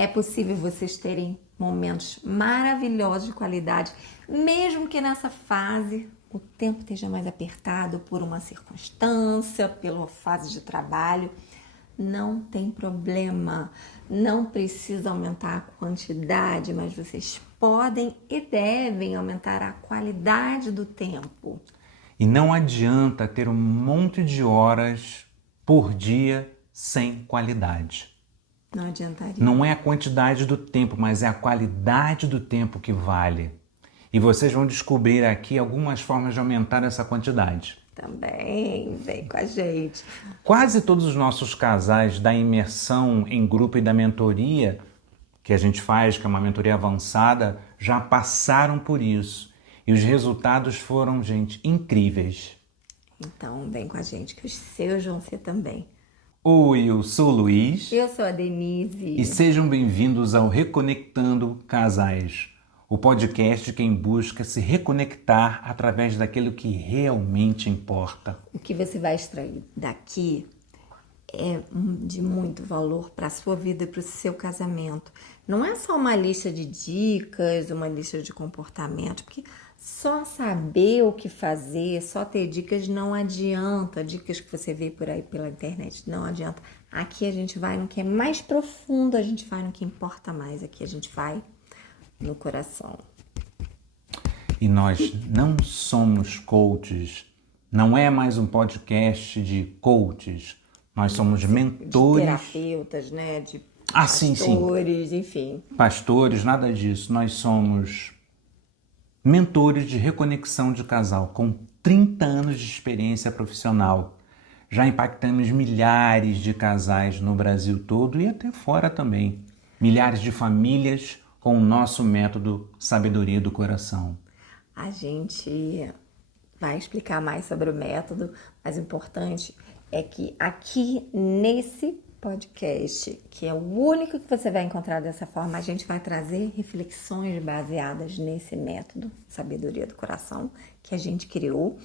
É possível vocês terem momentos maravilhosos de qualidade, mesmo que nessa fase o tempo esteja mais apertado por uma circunstância, pela fase de trabalho. Não tem problema, não precisa aumentar a quantidade, mas vocês podem e devem aumentar a qualidade do tempo. E não adianta ter um monte de horas por dia sem qualidade. Não adiantaria. Não é a quantidade do tempo, mas é a qualidade do tempo que vale. E vocês vão descobrir aqui algumas formas de aumentar essa quantidade. Também, vem com a gente. Quase todos os nossos casais da imersão em grupo e da mentoria que a gente faz, que é uma mentoria avançada, já passaram por isso. E os resultados foram, gente, incríveis. Então, vem com a gente, que os seus vão ser também. Oi, eu sou o Luiz. Eu sou a Denise. E sejam bem-vindos ao Reconectando Casais, o podcast de quem busca se reconectar através daquilo que realmente importa. O que você vai extrair daqui é de muito valor para a sua vida e para o seu casamento. Não é só uma lista de dicas, uma lista de comportamento, porque só saber o que fazer, só ter dicas não adianta. Dicas que você vê por aí pela internet não adianta. Aqui a gente vai no que é mais profundo, a gente vai no que importa mais. Aqui a gente vai no coração. E nós não somos coaches, não é mais um podcast de coaches. Nós somos mentores. De terapeutas, né? De sim. pastores, enfim. Pastores, nada disso. Nós somos mentores de reconexão de casal com 30 anos de experiência profissional. Já impactamos milhares de casais no Brasil todo e até fora também. Milhares de famílias com o nosso método Sabedoria do Coração. A gente vai explicar mais sobre o método, mas o importante é que aqui nesse podcast, que é o único que você vai encontrar dessa forma, a gente vai trazer reflexões baseadas nesse método Sabedoria do Coração que a gente criou,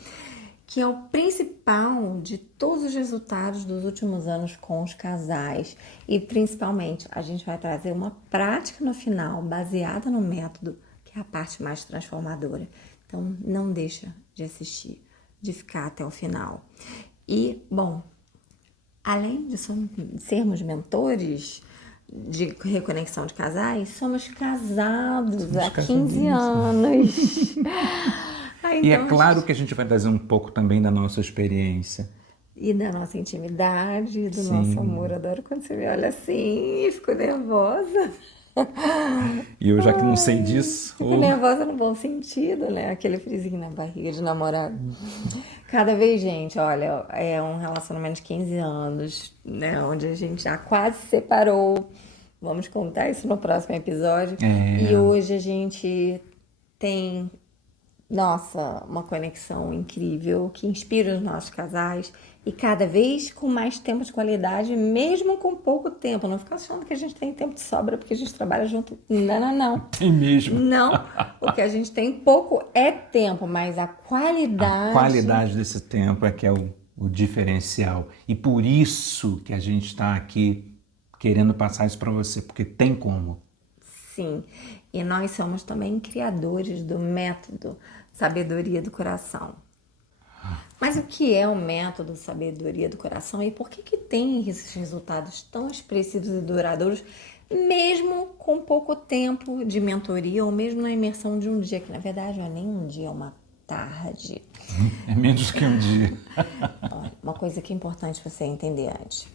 que é o principal de todos os resultados dos últimos anos com os casais. E principalmente a gente vai trazer uma prática no final baseada no método, que é a parte mais transformadora. Então não deixa de assistir, de ficar até o final. E, bom, além de sermos mentores de reconexão de casais, somos casados há 15 anos. E é claro que a gente vai trazer um pouco também da nossa experiência. E da nossa intimidade, do nosso amor. Adoro quando você me olha assim e fico nervosa. E eu já que não sei disso... Fico nervosa no bom sentido, né? Aquele frisinho na barriga de namorar. Cada vez, gente, olha, é um relacionamento de 15 anos, né? Onde a gente já quase se separou. Vamos contar isso no próximo episódio. E hoje a gente tem... Nossa, uma conexão incrível que inspira os nossos casais e cada vez com mais tempo de qualidade, mesmo com pouco tempo. Não fica achando que a gente tem tempo de sobra porque a gente trabalha junto. Não. Tem mesmo. Não, o que a gente tem pouco é tempo, mas a qualidade... A qualidade desse tempo é que é o diferencial. E por isso que a gente está aqui querendo passar isso para você, porque tem como. Sim, e nós somos também criadores do método Sabedoria do Coração. Mas o que é o método Sabedoria do Coração e por que tem esses resultados tão expressivos e duradouros, mesmo com pouco tempo de mentoria ou mesmo na imersão de um dia, que na verdade não é nem um dia, é uma tarde. É menos que um dia. Olha, uma coisa que é importante você entender antes.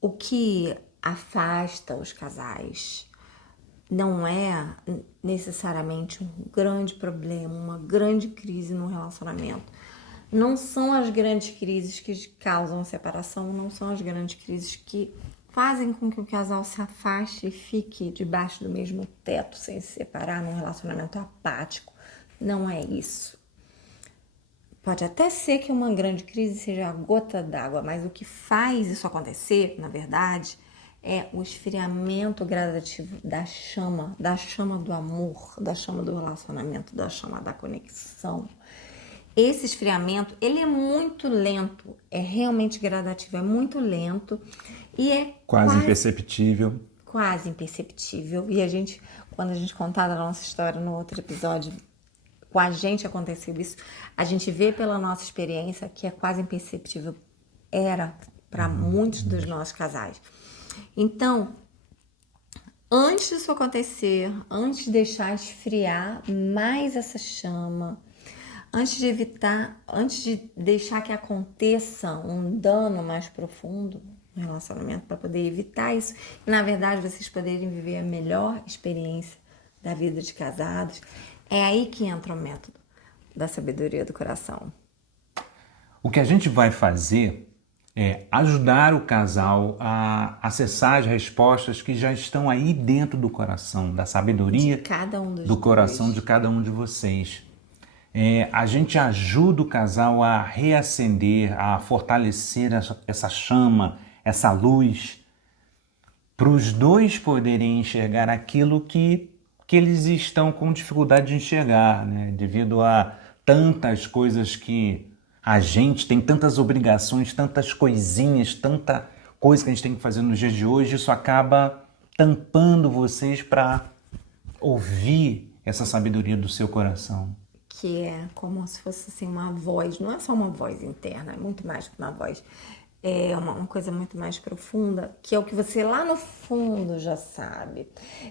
O que afasta os casais não é necessariamente um grande problema, uma grande crise no relacionamento. Não são as grandes crises que causam a separação, não são as grandes crises que fazem com que o casal se afaste e fique debaixo do mesmo teto sem se separar num relacionamento apático. Não é isso. Pode até ser que uma grande crise seja a gota d'água, mas o que faz isso acontecer, na verdade, é o esfriamento gradativo da chama do amor, da chama do relacionamento, da chama da conexão. Esse esfriamento, ele é muito lento, é realmente gradativo, é muito lento e é quase imperceptível. quase imperceptível. E quando a gente contar a nossa história no outro episódio, com a gente aconteceu isso, a gente vê pela nossa experiência que é quase imperceptível. Era para muitos dos nossos casais. Então, antes disso acontecer, antes de deixar esfriar mais essa chama, antes de deixar que aconteça um dano mais profundo no relacionamento, para poder evitar isso, e na verdade vocês poderem viver a melhor experiência da vida de casados, é aí que entra o método da sabedoria do coração. O que a gente vai fazer é ajudar o casal a acessar as respostas que já estão aí dentro do coração, da sabedoria do coração de cada um de vocês. A gente ajuda o casal a reacender, a fortalecer essa chama, essa luz, para os dois poderem enxergar aquilo que eles estão com dificuldade de enxergar, né? Devido a tantas coisas que a gente tem, tantas obrigações, tantas coisinhas, tanta coisa que a gente tem que fazer nos dias de hoje, isso acaba tampando vocês para ouvir essa sabedoria do seu coração. Que é como se fosse assim, uma voz, não é só uma voz interna, é muito mais que uma voz. É uma coisa muito mais profunda, que é o que você lá no fundo já sabe.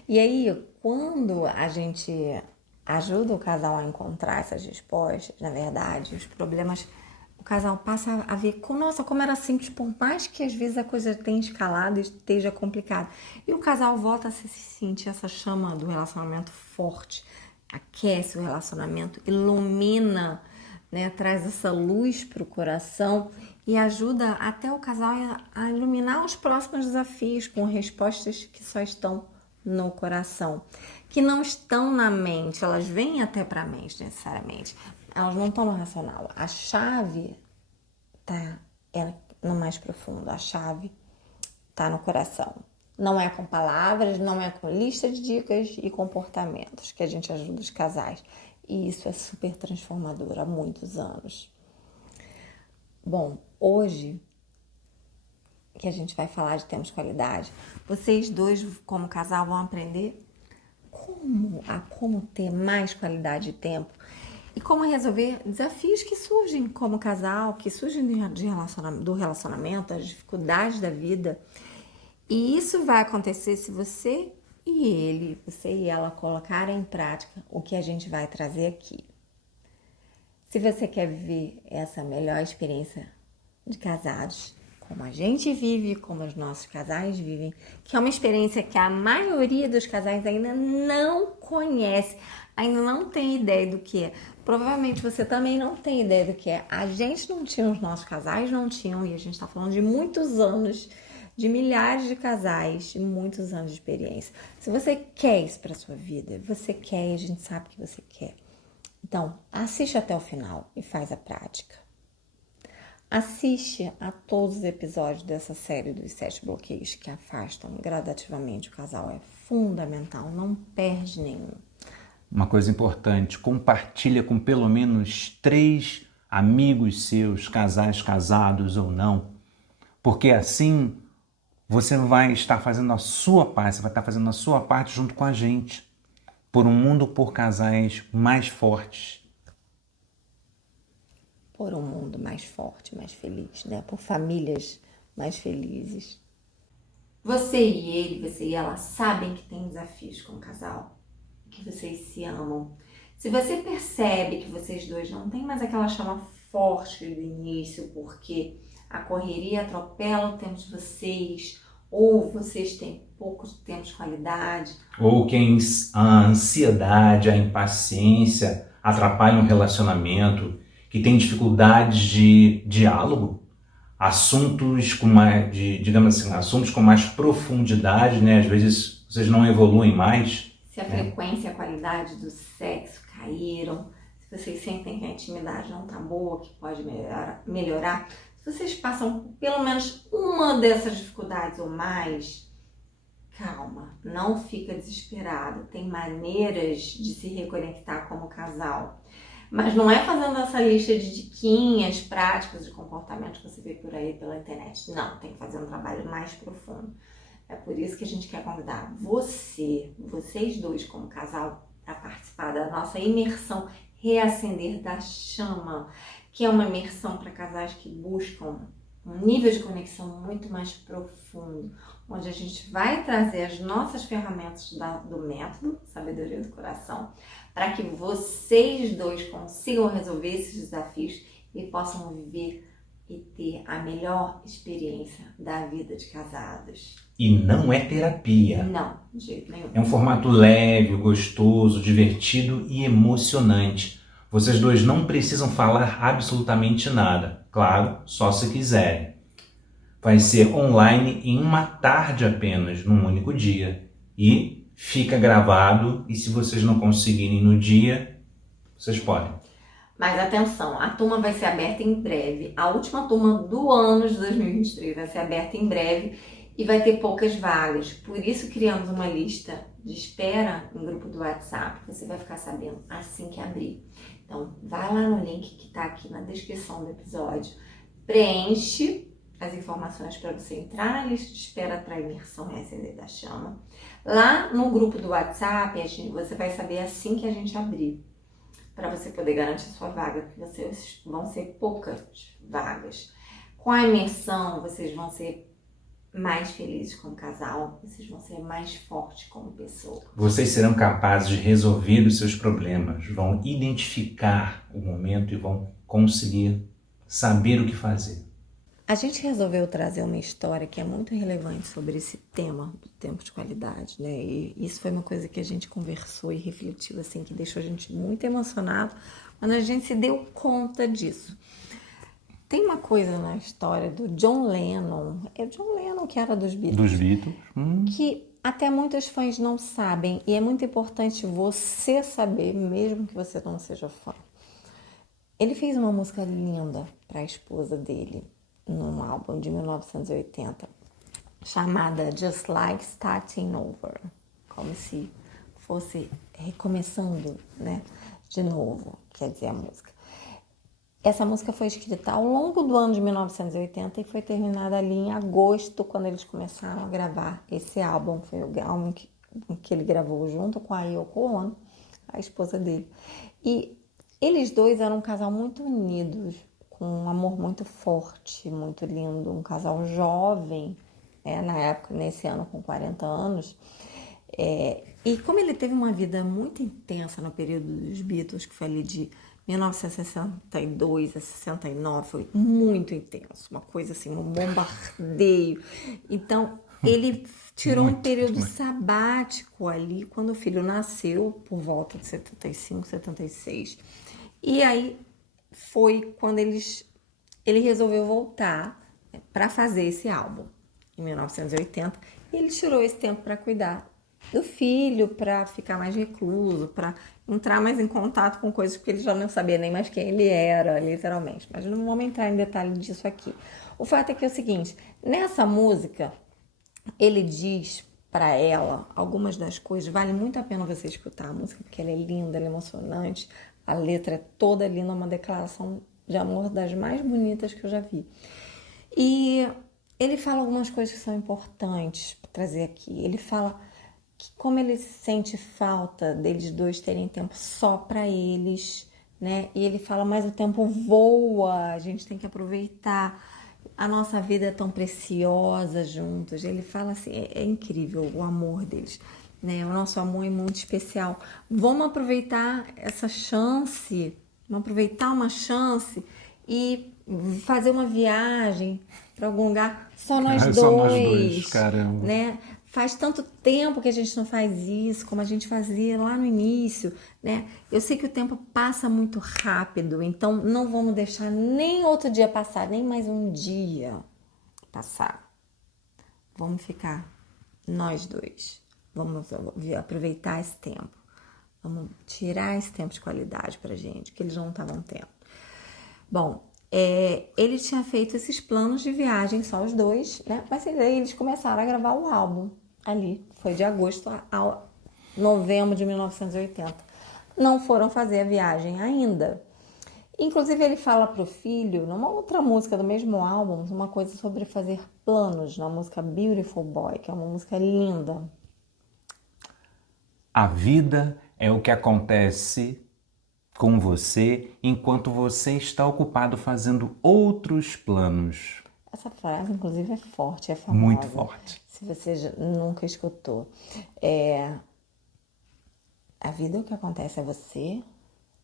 E aí, quando a gente ajuda o casal a encontrar essas respostas, na verdade, os problemas, o casal passa a ver, nossa, como era simples, por mais que às vezes a coisa tenha escalado e esteja complicada. E o casal volta a se sentir essa chama do relacionamento forte, aquece o relacionamento, ilumina, né, traz essa luz para o coração e ajuda até o casal a iluminar os próximos desafios com respostas que só estão no coração, que não estão na mente, elas vêm até para a mente necessariamente, elas não estão no racional. A chave tá no mais profundo, a chave tá no coração. Não é com palavras, não é com lista de dicas e comportamentos que a gente ajuda os casais. E isso é super transformador há muitos anos. Bom, hoje que a gente vai falar de tempos de qualidade, vocês dois, como casal, vão aprender como ter mais qualidade de tempo e como resolver desafios que surgem como casal, que surgem do relacionamento, as dificuldades da vida. E isso vai acontecer se você e ela colocarem em prática o que a gente vai trazer aqui. Se você quer viver essa melhor experiência de casados, como a gente vive, como os nossos casais vivem, que é uma experiência que a maioria dos casais ainda não conhece, ainda não tem ideia do que é. Provavelmente você também não tem ideia do que é. A gente não tinha, os nossos casais não tinham, e a gente está falando de muitos anos, de milhares de casais, de muitos anos de experiência. Se você quer isso para sua vida, você quer e a gente sabe que você quer. Então, assiste até o final e faz a prática. Assiste a todos os episódios dessa série dos 7 bloqueios que afastam gradativamente o casal. É fundamental, não perde nenhum. Uma coisa importante, compartilha com pelo menos 3 amigos seus, casais casados ou não, porque assim você vai estar fazendo a sua parte, você vai estar fazendo a sua parte junto com a gente, por um mundo por casais mais fortes. Por um mundo mais forte, mais feliz, né? Por famílias mais felizes. Você e ela sabem que tem desafios como casal, que vocês se amam. Se você percebe que vocês dois não têm mais aquela chama forte do início, porque a correria atropela o tempo de vocês, ou vocês têm pouco tempo de qualidade, ou que a ansiedade, a impaciência atrapalham o relacionamento, que tem dificuldades de diálogo, assuntos com mais, digamos assim, assuntos com mais profundidade, né? Às vezes vocês não evoluem mais. Se a frequência e a qualidade do sexo caíram, se vocês sentem que a intimidade não tá boa, que pode melhorar, se vocês passam pelo menos uma dessas dificuldades ou mais, calma, não fica desesperado, tem maneiras de se reconectar como casal. Mas não é fazendo essa lista de diquinhas, práticas de comportamento que você vê por aí pela internet. Não, tem que fazer um trabalho mais profundo. É por isso que a gente quer convidar vocês dois como casal, para participar da nossa imersão Reacender da Chama, que é uma imersão para casais que buscam um nível de conexão muito mais profundo, onde a gente vai trazer as nossas ferramentas do método Sabedoria do Coração, para que vocês dois consigam resolver esses desafios e possam viver e ter a melhor experiência da vida de casados. E não é terapia. Não, de jeito nenhum. É um formato leve, gostoso, divertido e emocionante. Vocês dois não precisam falar absolutamente nada. Claro, só se quiserem. Vai ser online em uma tarde apenas, num único dia. E fica gravado, e se vocês não conseguirem no dia, vocês podem. Mas atenção, a turma vai ser aberta em breve. A última turma do ano de 2023 vai ser aberta em breve e vai ter poucas vagas. Por isso criamos uma lista de espera em grupo do WhatsApp. Você vai ficar sabendo assim que abrir. Então, vai lá no link que está aqui na descrição do episódio. Preenche as informações para você entrar na lista de espera para a imersão Reacender da Chama. Lá no grupo do WhatsApp, você vai saber assim que a gente abrir, para você poder garantir sua vaga, que vão ser poucas vagas. Com a imersão, vocês vão ser mais felizes como casal, vocês vão ser mais fortes como pessoa. Vocês serão capazes de resolver os seus problemas, vão identificar o momento e vão conseguir saber o que fazer. A gente resolveu trazer uma história que é muito relevante sobre esse tema do tempo de qualidade, né? E isso foi uma coisa que a gente conversou e refletiu, assim, que deixou a gente muito emocionado quando a gente se deu conta disso. Tem uma coisa na história do John Lennon, é o John Lennon que era dos Beatles. Dos Beatles. Que até muitos fãs não sabem, e é muito importante você saber, mesmo que você não seja fã. Ele fez uma música linda para a esposa dele, num álbum de 1980, chamada Just Like Starting Over, como se fosse recomeçando, né, de novo, quer dizer, a música. Essa música foi escrita ao longo do ano de 1980 e foi terminada ali em agosto, quando eles começaram a gravar esse álbum. Foi o álbum que ele gravou junto com a Yoko Ono, a esposa dele. E eles dois eram um casal muito unidos, com um amor muito forte, muito lindo, um casal jovem, na época, nesse ano com 40 anos. E como ele teve uma vida muito intensa no período dos Beatles, que foi ali de 1962 a 69, foi muito intenso, uma coisa assim, um bombardeio. Então, ele tirou um período sabático ali, quando o filho nasceu, por volta de 75, 76. E aí foi quando ele resolveu voltar para fazer esse álbum, em 1980. E ele tirou esse tempo para cuidar do filho, para ficar mais recluso, para entrar mais em contato com coisas que ele já não sabia nem mais quem ele era, literalmente. Mas não vamos entrar em detalhe disso aqui. O fato é que é o seguinte, nessa música, ele diz para ela algumas das coisas, vale muito a pena você escutar a música, porque ela é linda, ela é emocionante, a letra é toda linda, uma declaração de amor das mais bonitas que eu já vi. E ele fala algumas coisas que são importantes para trazer aqui. Ele fala que como ele sente falta deles dois terem tempo só para eles, né? E ele fala, mas o tempo voa, a gente tem que aproveitar, a nossa vida é tão preciosa juntos. Ele fala assim, é incrível o amor deles, né? O nosso amor é muito especial. Vamos aproveitar essa chance, vamos aproveitar uma chance e fazer uma viagem para algum lugar só nós dois, só nós dois, caramba. né? Faz tanto tempo que a gente não faz isso, como a gente fazia lá no início, né? Eu sei que o tempo passa muito rápido, então não vamos deixar nem outro dia passar, nem mais um dia passar. Vamos ficar nós dois. Vamos aproveitar esse tempo. Vamos tirar esse tempo de qualidade pra gente, que eles não estavam tendo. Bom, ele tinha feito esses planos de viagem, só os dois, né? Mas aí eles começaram a gravar o álbum ali. Foi de agosto a novembro de 1980. Não foram fazer a viagem ainda. Inclusive, ele fala pro filho, numa outra música do mesmo álbum, uma coisa sobre fazer Planos, na música Beautiful Boy, que é uma música linda. A vida é o que acontece com você enquanto você está ocupado fazendo outros planos. Essa frase, inclusive, é forte, é famosa. Muito forte. Se você nunca escutou. A vida é o que acontece a você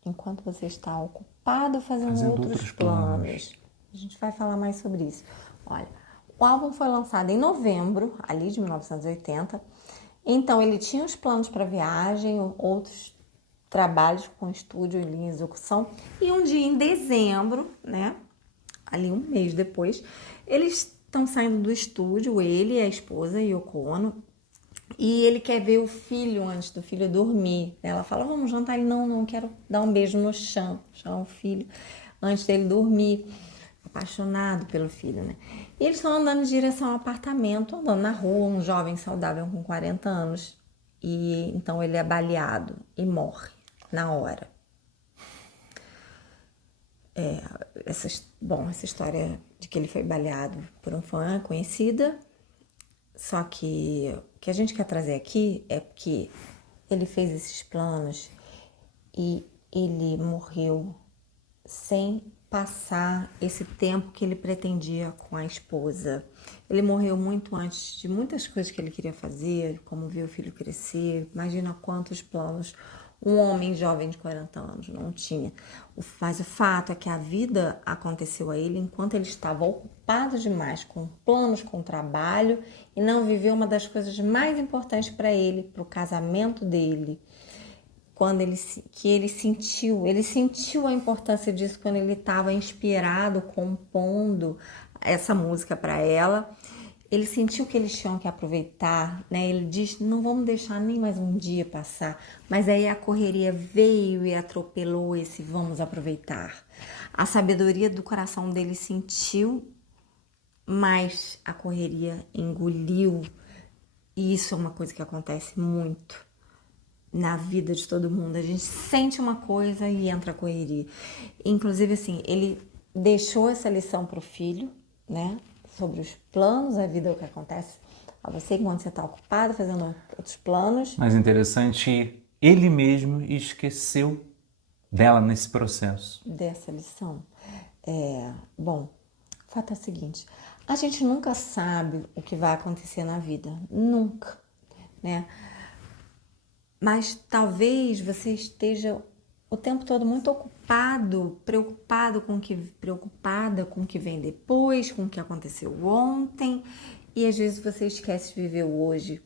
enquanto você está ocupado fazendo outros planos. A gente vai falar mais sobre isso. Olha, o álbum foi lançado em novembro, ali de 1980. Então, ele tinha os planos para viagem, outros trabalhos com estúdio em execução. E um dia em dezembro, né? Ali um mês depois, eles estão saindo do estúdio, ele e a esposa, Yoko Ono, e ele quer ver o filho antes do filho dormir. Ela fala, vamos jantar. Ele, não, quero dar um beijo no chão, chamar o filho, antes dele dormir. Apaixonado pelo filho, né? E eles estão andando em direção ao apartamento, andando na rua, um jovem saudável com 40 anos. E então ele é baleado e morre na hora. Essa história de que ele foi baleado por um fã é conhecida. Só que o que a gente quer trazer aqui é que ele fez esses planos e ele morreu sem passar esse tempo que ele pretendia com a esposa. Ele morreu muito antes de muitas coisas que ele queria fazer, como ver o filho crescer. Imagina quantos planos um homem jovem de 40 anos não tinha. Mas o fato é que a vida aconteceu a ele enquanto ele estava ocupado demais com planos, com trabalho, e não viveu uma das coisas mais importantes para ele, para o casamento dele. Quando ele sentiu a importância disso quando ele estava inspirado, compondo essa música para ela. Ele sentiu que eles tinham que aproveitar, né? Ele diz, não vamos deixar nem mais um dia passar. Mas aí a correria veio e atropelou esse vamos aproveitar. A sabedoria do coração dele sentiu, mas a correria engoliu. E isso é uma coisa que acontece muito na vida de todo mundo. A gente sente uma coisa e entra a correria. Inclusive, assim, ele deixou essa lição pro filho, né? Sobre os planos, a vida é o que acontece a você quando você está ocupado fazendo outros planos. Mas interessante, ele mesmo esqueceu dela nesse processo. Dessa lição. Bom, o fato é o seguinte, a gente nunca sabe o que vai acontecer na vida. Nunca, né? Mas talvez você esteja o tempo todo muito ocupado, preocupada com o que vem depois, com o que aconteceu ontem, e às vezes você esquece de viver o hoje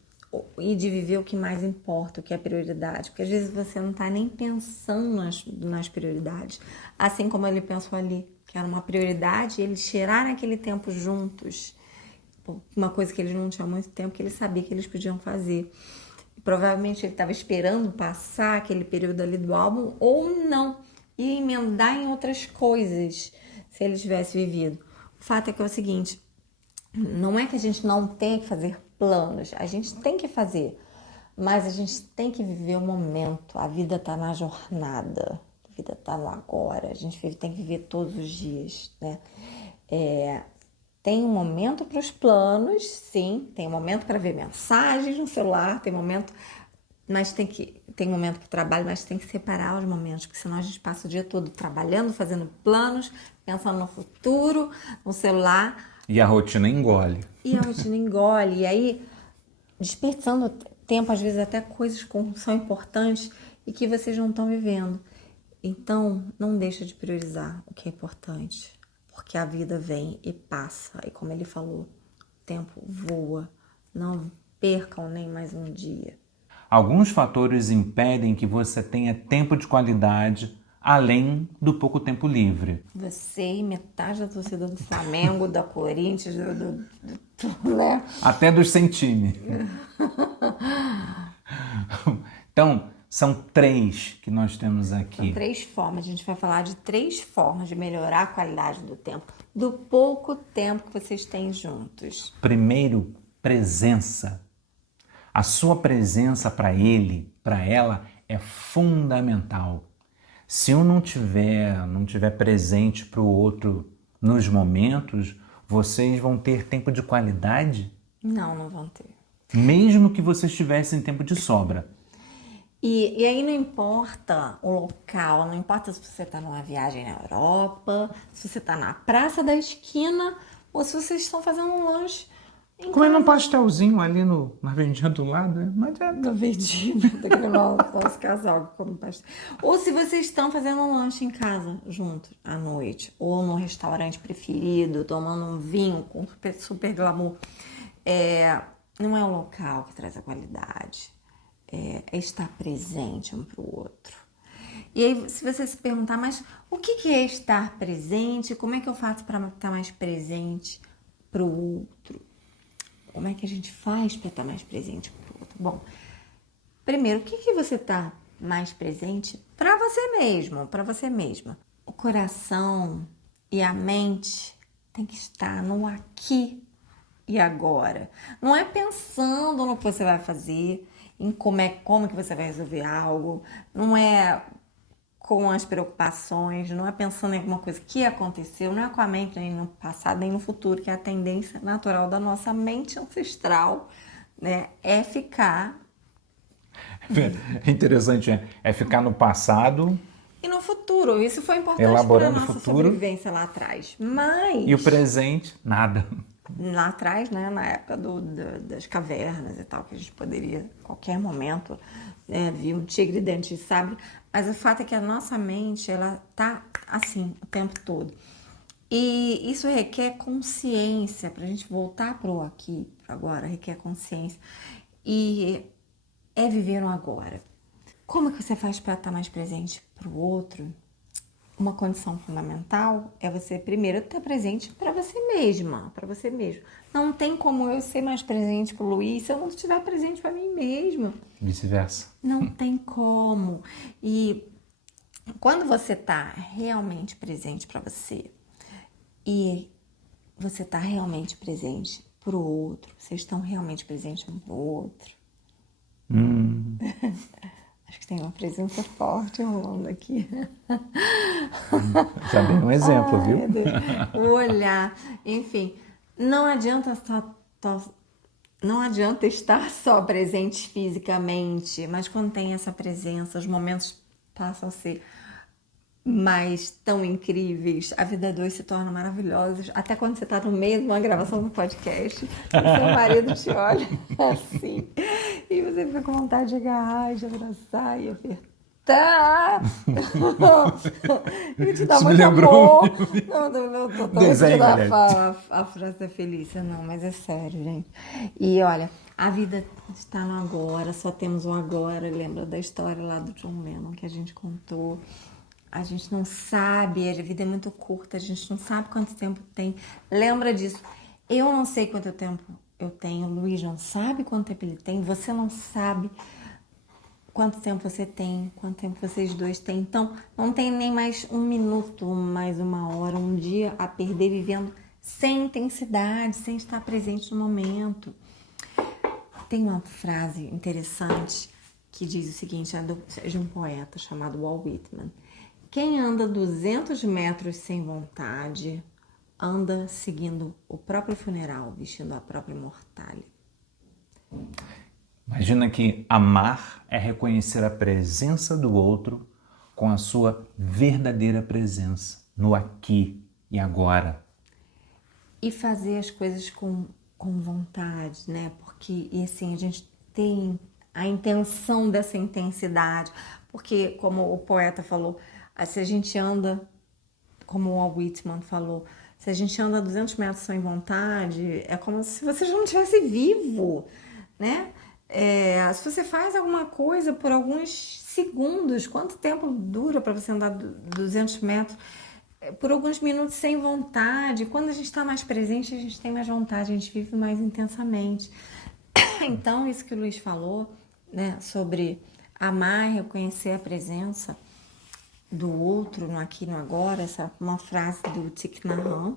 e de viver o que mais importa, o que é prioridade, porque às vezes você não está nem pensando nas prioridades, assim como ele pensou ali, que era uma prioridade, eles tiraram aquele tempo juntos, uma coisa que eles não tinham muito tempo, que ele sabia que eles podiam fazer. Provavelmente ele estava esperando passar aquele período ali do álbum ou não, e emendar em outras coisas, se ele tivesse vivido. O fato é que é o seguinte, não é que a gente não tenha que fazer planos, a gente tem que fazer, mas a gente tem que viver o momento, a vida está na jornada, a vida está no agora, a gente tem que viver todos os dias, né? Tem um momento para os planos, sim, tem um momento para ver mensagens no celular, tem momento momento para o trabalho, mas tem que separar os momentos, porque senão a gente passa o dia todo trabalhando, fazendo planos, pensando no futuro, no celular. E a rotina engole. E aí desperdiçando tempo, às vezes até coisas que são importantes e que vocês não estão vivendo. Então, não deixa de priorizar o que é importante. Porque a vida vem e passa. E como ele falou, o tempo voa. Não percam nem mais um dia. Alguns fatores impedem que você tenha tempo de qualidade além do pouco tempo livre. Você e metade da torcida do Flamengo, da Corinthians, né? Até dos sem time. Então, são 3 que nós temos aqui. São 3 formas. A gente vai falar de 3 formas de melhorar a qualidade do tempo. Do pouco tempo que vocês têm juntos. Primeiro, presença. A sua presença para ele, para ela, é fundamental. Se um não tiver presente para o outro nos momentos, vocês vão ter tempo de qualidade, Não vão ter. mesmo que vocês tivessem tempo de sobra. E aí não importa o local, não importa se você está numa viagem na Europa, se você está na praça da esquina ou se vocês estão fazendo um lanche em Comendo um casa. pastelzinho ali na vendinha do lado, não adianta. No verdinho, daquele nosso casal que come pastel. Ou se vocês estão fazendo um lanche em casa juntos à noite, ou no restaurante preferido, tomando um vinho com super glamour. Não é o local que traz a qualidade, é estar presente um para o outro. E aí, se você se perguntar, mas o que é estar presente? Como é que eu faço para estar mais presente para o outro? Como é que a gente faz para estar mais presente para o outro? Bom, primeiro, o que você está mais presente para você mesmo, para você mesma? O coração e a mente tem que estar no aqui e agora. Não é pensando no que você vai fazer, em como que você vai resolver algo, não é com as preocupações, não é pensando em alguma coisa que aconteceu, não é com a mente nem no passado nem no futuro, que é a tendência natural da nossa mente ancestral, né? É ficar É interessante, é ficar no passado e no futuro. Isso foi importante para a elaborando o nossa futuro sobrevivência lá atrás. e o Mas presente, nada. lá atrás, né, na época das cavernas e tal, que a gente poderia, a qualquer momento, vir um tigre dente de sabre. Mas o fato é que a nossa mente, ela tá assim o tempo todo. E isso requer consciência, para a gente voltar pro aqui, pro agora, requer consciência. E é viver no agora. Como que você faz para estar mais presente pro outro? Uma condição fundamental é você primeiro estar presente para você mesma, para você mesmo. Não tem como eu ser mais presente para o Luiz se eu não estiver presente para mim mesma. Vice-versa. Não tem como. E quando você está realmente presente para você e você está realmente presente para o outro, vocês estão realmente presentes um para o outro. Acho que tem uma presença forte rolando aqui. Já dei um exemplo, Ai, viu? meu Deus. O olhar. Enfim, não adianta não adianta estar só presente fisicamente, mas quando tem essa presença, os momentos passam a ser mais tão incríveis. A vida dois se torna maravilhosa. Até quando você está no meio de uma gravação do podcast, e seu marido te olha assim, e você fica com vontade de agarrar, de abraçar e apertar. E te dá Isso me muito lembrou amor. Não tô desenho, aliás. a frase da Felícia, não, mas é sério, gente. E olha, a vida está no agora, só temos o agora. Lembra da história lá do John Lennon que a gente contou? A gente não sabe, a vida é muito curta, a gente não sabe quanto tempo tem. Lembra disso. Eu não sei quanto tempo eu tenho, o Luiz não sabe quanto tempo ele tem, você não sabe quanto tempo você tem, quanto tempo vocês dois têm. Então, não tem nem mais um minuto, mais uma hora, um dia a perder vivendo sem intensidade, sem estar presente no momento. Tem uma frase interessante que diz o seguinte, é de um poeta chamado Walt Whitman. Quem anda 200 metros sem vontade, anda seguindo o próprio funeral, vestindo a própria mortalha. Imagina que amar é reconhecer a presença do outro com a sua verdadeira presença, no aqui e agora. E fazer as coisas com vontade, né? Porque, e assim, a gente tem a intenção dessa intensidade. Porque, como o poeta falou, se a gente anda, como o Walt Whitman falou, se a gente anda 200 metros sem vontade, é como se você já não estivesse vivo, né? Se você faz alguma coisa por alguns segundos, quanto tempo dura para você andar 200 metros? Por alguns minutos sem vontade. Quando a gente está mais presente, a gente tem mais vontade, a gente vive mais intensamente. Então, isso que o Luiz falou, né, sobre amar e reconhecer a presença do outro no aqui e no agora, essa é uma frase do Thich Nhat Hanh,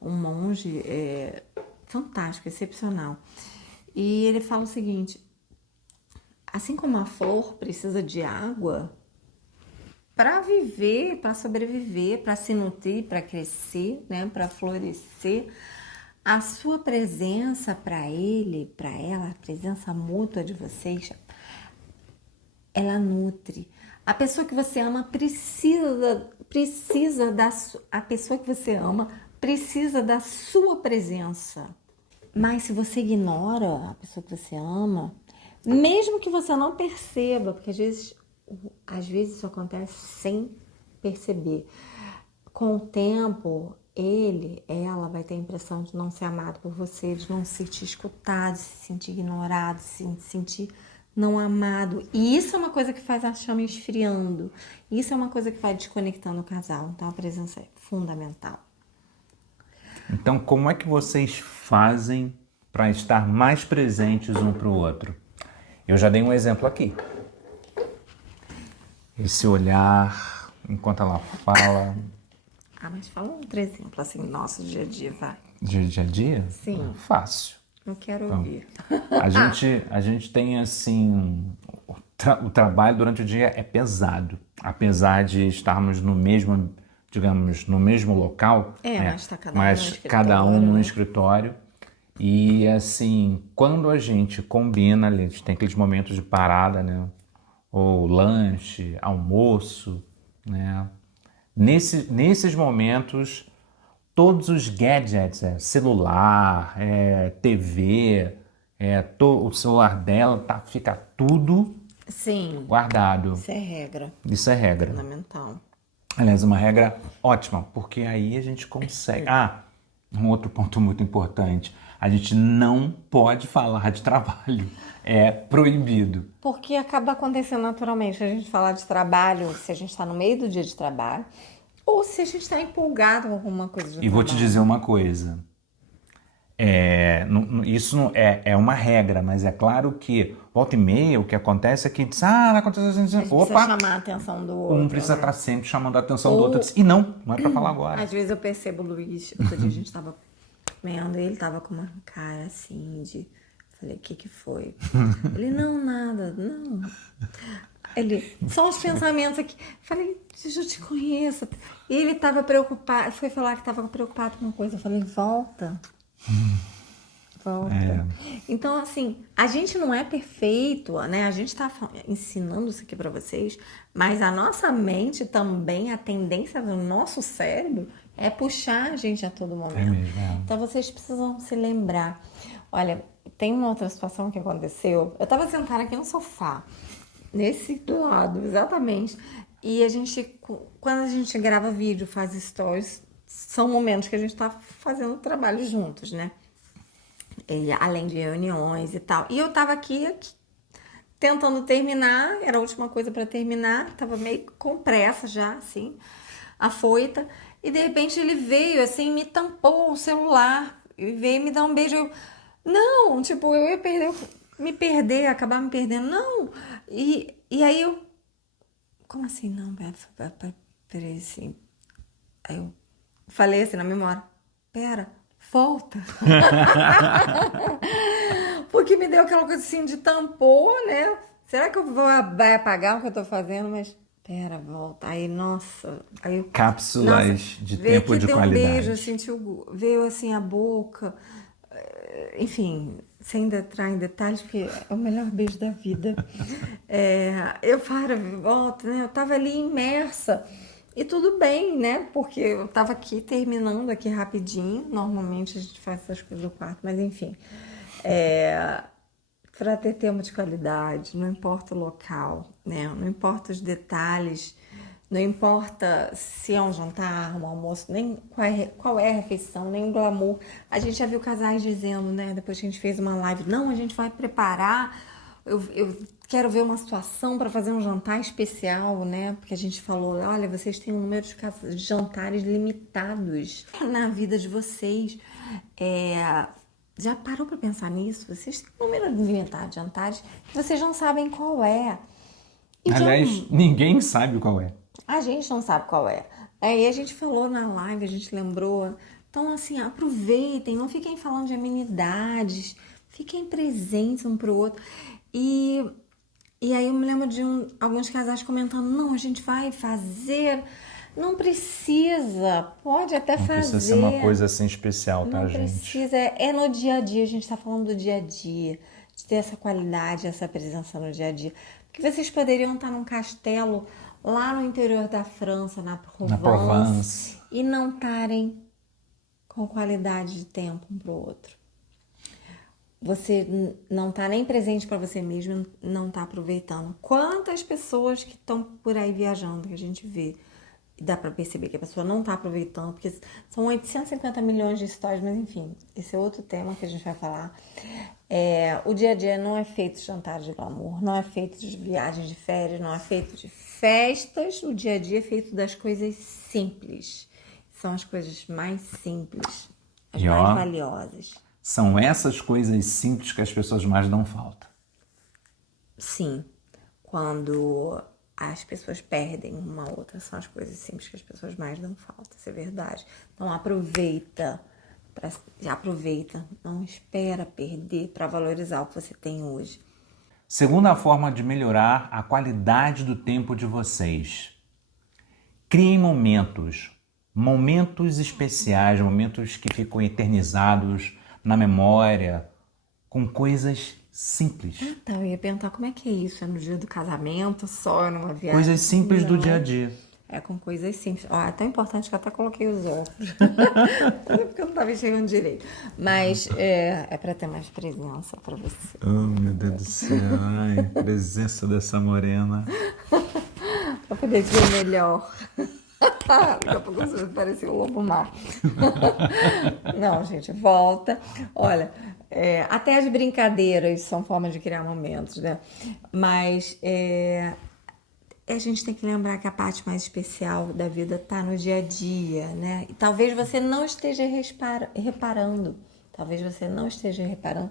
um monge fantástico, excepcional. E ele fala o seguinte: assim como a flor precisa de água para viver, para sobreviver, para se nutrir, para crescer, né, para florescer. A sua presença para ele, para ela, a presença mútua de vocês, ela nutre. A pessoa que você ama a pessoa que você ama precisa da sua presença. Mas se você ignora a pessoa que você ama, mesmo que você não perceba, porque às vezes isso acontece sem perceber, com o tempo, ela vai ter a impressão de não ser amado por você, de não se sentir escutado, de se sentir ignorado, de se sentir não amado. E isso é uma coisa que faz a chama esfriando. Isso é uma coisa que vai desconectando o casal. Então a presença é fundamental. Então, como é que vocês fazem para estar mais presentes um para o outro? Eu já dei um exemplo aqui. Esse olhar, enquanto ela fala... Mas fala outro exemplo, assim, nosso dia a dia, vai. Dia a dia? Sim. Fácil. Eu quero ouvir. A gente tem, assim... O trabalho durante o dia é pesado. Apesar de estarmos no mesmo, digamos, no mesmo local. Mas cada um no escritório. E, assim, quando a gente combina, a gente tem aqueles momentos de parada, né? Ou lanche, almoço, né? Nesses momentos, todos os gadgets, celular, TV, o celular dela, fica tudo guardado. Isso é regra. Isso é regra. Fundamental. Aliás, uma regra ótima, porque aí a gente consegue... Um outro ponto muito importante. A gente não pode falar de trabalho. É proibido. Porque acaba acontecendo naturalmente a gente falar de trabalho se a gente está no meio do dia de trabalho ou se a gente está empolgado com alguma coisa de trabalho. E vou te dizer uma coisa. Isso é uma regra, mas é claro que volta e meia o que acontece é que diz, aconteceu assim, a gente precisa chamar a atenção do outro. Um precisa estar sempre chamando a atenção do outro. E não é para falar agora. Às vezes eu percebo o Luiz, outro dia a gente estava comendo e ele estava com uma cara assim de... Falei, o que foi? Ele, não, nada, não. Ele, são os pensamentos aqui. Falei, eu te conheço. E ele estava preocupado, foi falar que estava preocupado com uma coisa. Eu falei, volta. Então, assim, a gente não é perfeito, né? A gente está ensinando isso aqui para vocês, mas a nossa mente também, a tendência do nosso cérebro é puxar a gente a todo momento. Então, vocês precisam se lembrar. Olha, tem uma outra situação que aconteceu. Eu estava sentada aqui no sofá, nesse lado, exatamente. E quando a gente grava vídeo, faz stories, são momentos que a gente está fazendo trabalho juntos, né? Além de reuniões e tal. E eu tava aqui tentando terminar, era a última coisa para terminar, tava meio com pressa já, assim, afoita. E de repente ele veio, assim, me tampou o celular, e veio me dar um beijo. Eu ia acabar me perdendo. Não! E aí eu... Como assim? Não, peraí, assim... Aí eu falei assim na memória, pera... Volta. Porque me deu aquela coisa assim de tampou, né? Será que vai apagar o que eu tô fazendo? Mas, pera, volta. Aí, nossa. Aí, cápsulas de tempo de qualidade. Um beijo, assim, veio assim a boca. Enfim, sem entrar em detalhes, porque é o melhor beijo da vida. Eu volto, né? Eu tava ali imersa. E tudo bem, né? Porque eu tava aqui terminando aqui rapidinho. Normalmente a gente faz essas coisas do quarto, mas enfim. Para ter tempo de qualidade, não importa o local, né? Não importa os detalhes, não importa se é um jantar, um almoço, nem qual é a refeição, nem o glamour. A gente já viu casais dizendo, né? Depois que a gente fez uma live, não, a gente vai preparar... Eu quero ver uma situação para fazer um jantar especial, né? Porque a gente falou, olha, vocês têm um número de jantares limitados na vida de vocês. Já parou para pensar nisso? Vocês têm um número limitado de jantares que vocês não sabem qual é. Aliás, ninguém sabe qual é. A gente não sabe qual é. E a gente falou na live, a gente lembrou. Então, assim, aproveitem, não fiquem falando de amenidades, fiquem presentes um pro outro. E E aí eu me lembro de alguns casais comentando, não, a gente vai fazer, não precisa, pode até Não precisa ser uma fazer, coisa assim especial, tá, não gente? precisa, é no dia a dia, a gente está falando do dia a dia, de ter essa qualidade, essa presença no dia a dia. Porque vocês poderiam estar num castelo lá no interior da França, na Na Provence, Provence. e não estarem com qualidade de tempo um para o outro. Você não tá nem presente para você mesmo, não tá aproveitando. Quantas pessoas que estão por aí viajando que a gente vê, e dá para perceber que a pessoa não tá aproveitando, porque são 850 milhões de histórias, mas enfim, esse é outro tema que a gente vai falar. O dia a dia não é feito de jantar de glamour, não é feito de viagens de férias, não é feito de festas. O dia a dia é feito das coisas simples. São as coisas mais simples, as E mais ó, valiosas. são essas coisas simples que as pessoas mais dão falta. Sim, quando as pessoas perdem uma outra, são as coisas simples que as pessoas mais dão falta, isso é verdade. Então aproveita, não espera perder para valorizar o que você tem hoje. Segunda forma de melhorar a qualidade do tempo de vocês. Criem momentos especiais, momentos que ficam eternizados na memória, com coisas simples. Então, eu ia perguntar como é que é isso? É no dia do casamento, só é numa viagem? Coisas simples do dia a Não, dia. é com coisas simples. Ó, é tão importante que eu até coloquei os óculos. Porque eu não estava enxergando direito. Mas é para ter mais presença para você. Oh, meu Deus do céu. Ai, presença dessa morena. Pra poder te ver melhor. Daqui a pouco você parecia o lobo mau. Não, gente, volta. Olha, até as brincadeiras são formas de criar momentos, né? Mas a gente tem que lembrar que a parte mais especial da vida tá no dia a dia, né? E talvez você não esteja reparando. Talvez você não esteja reparando.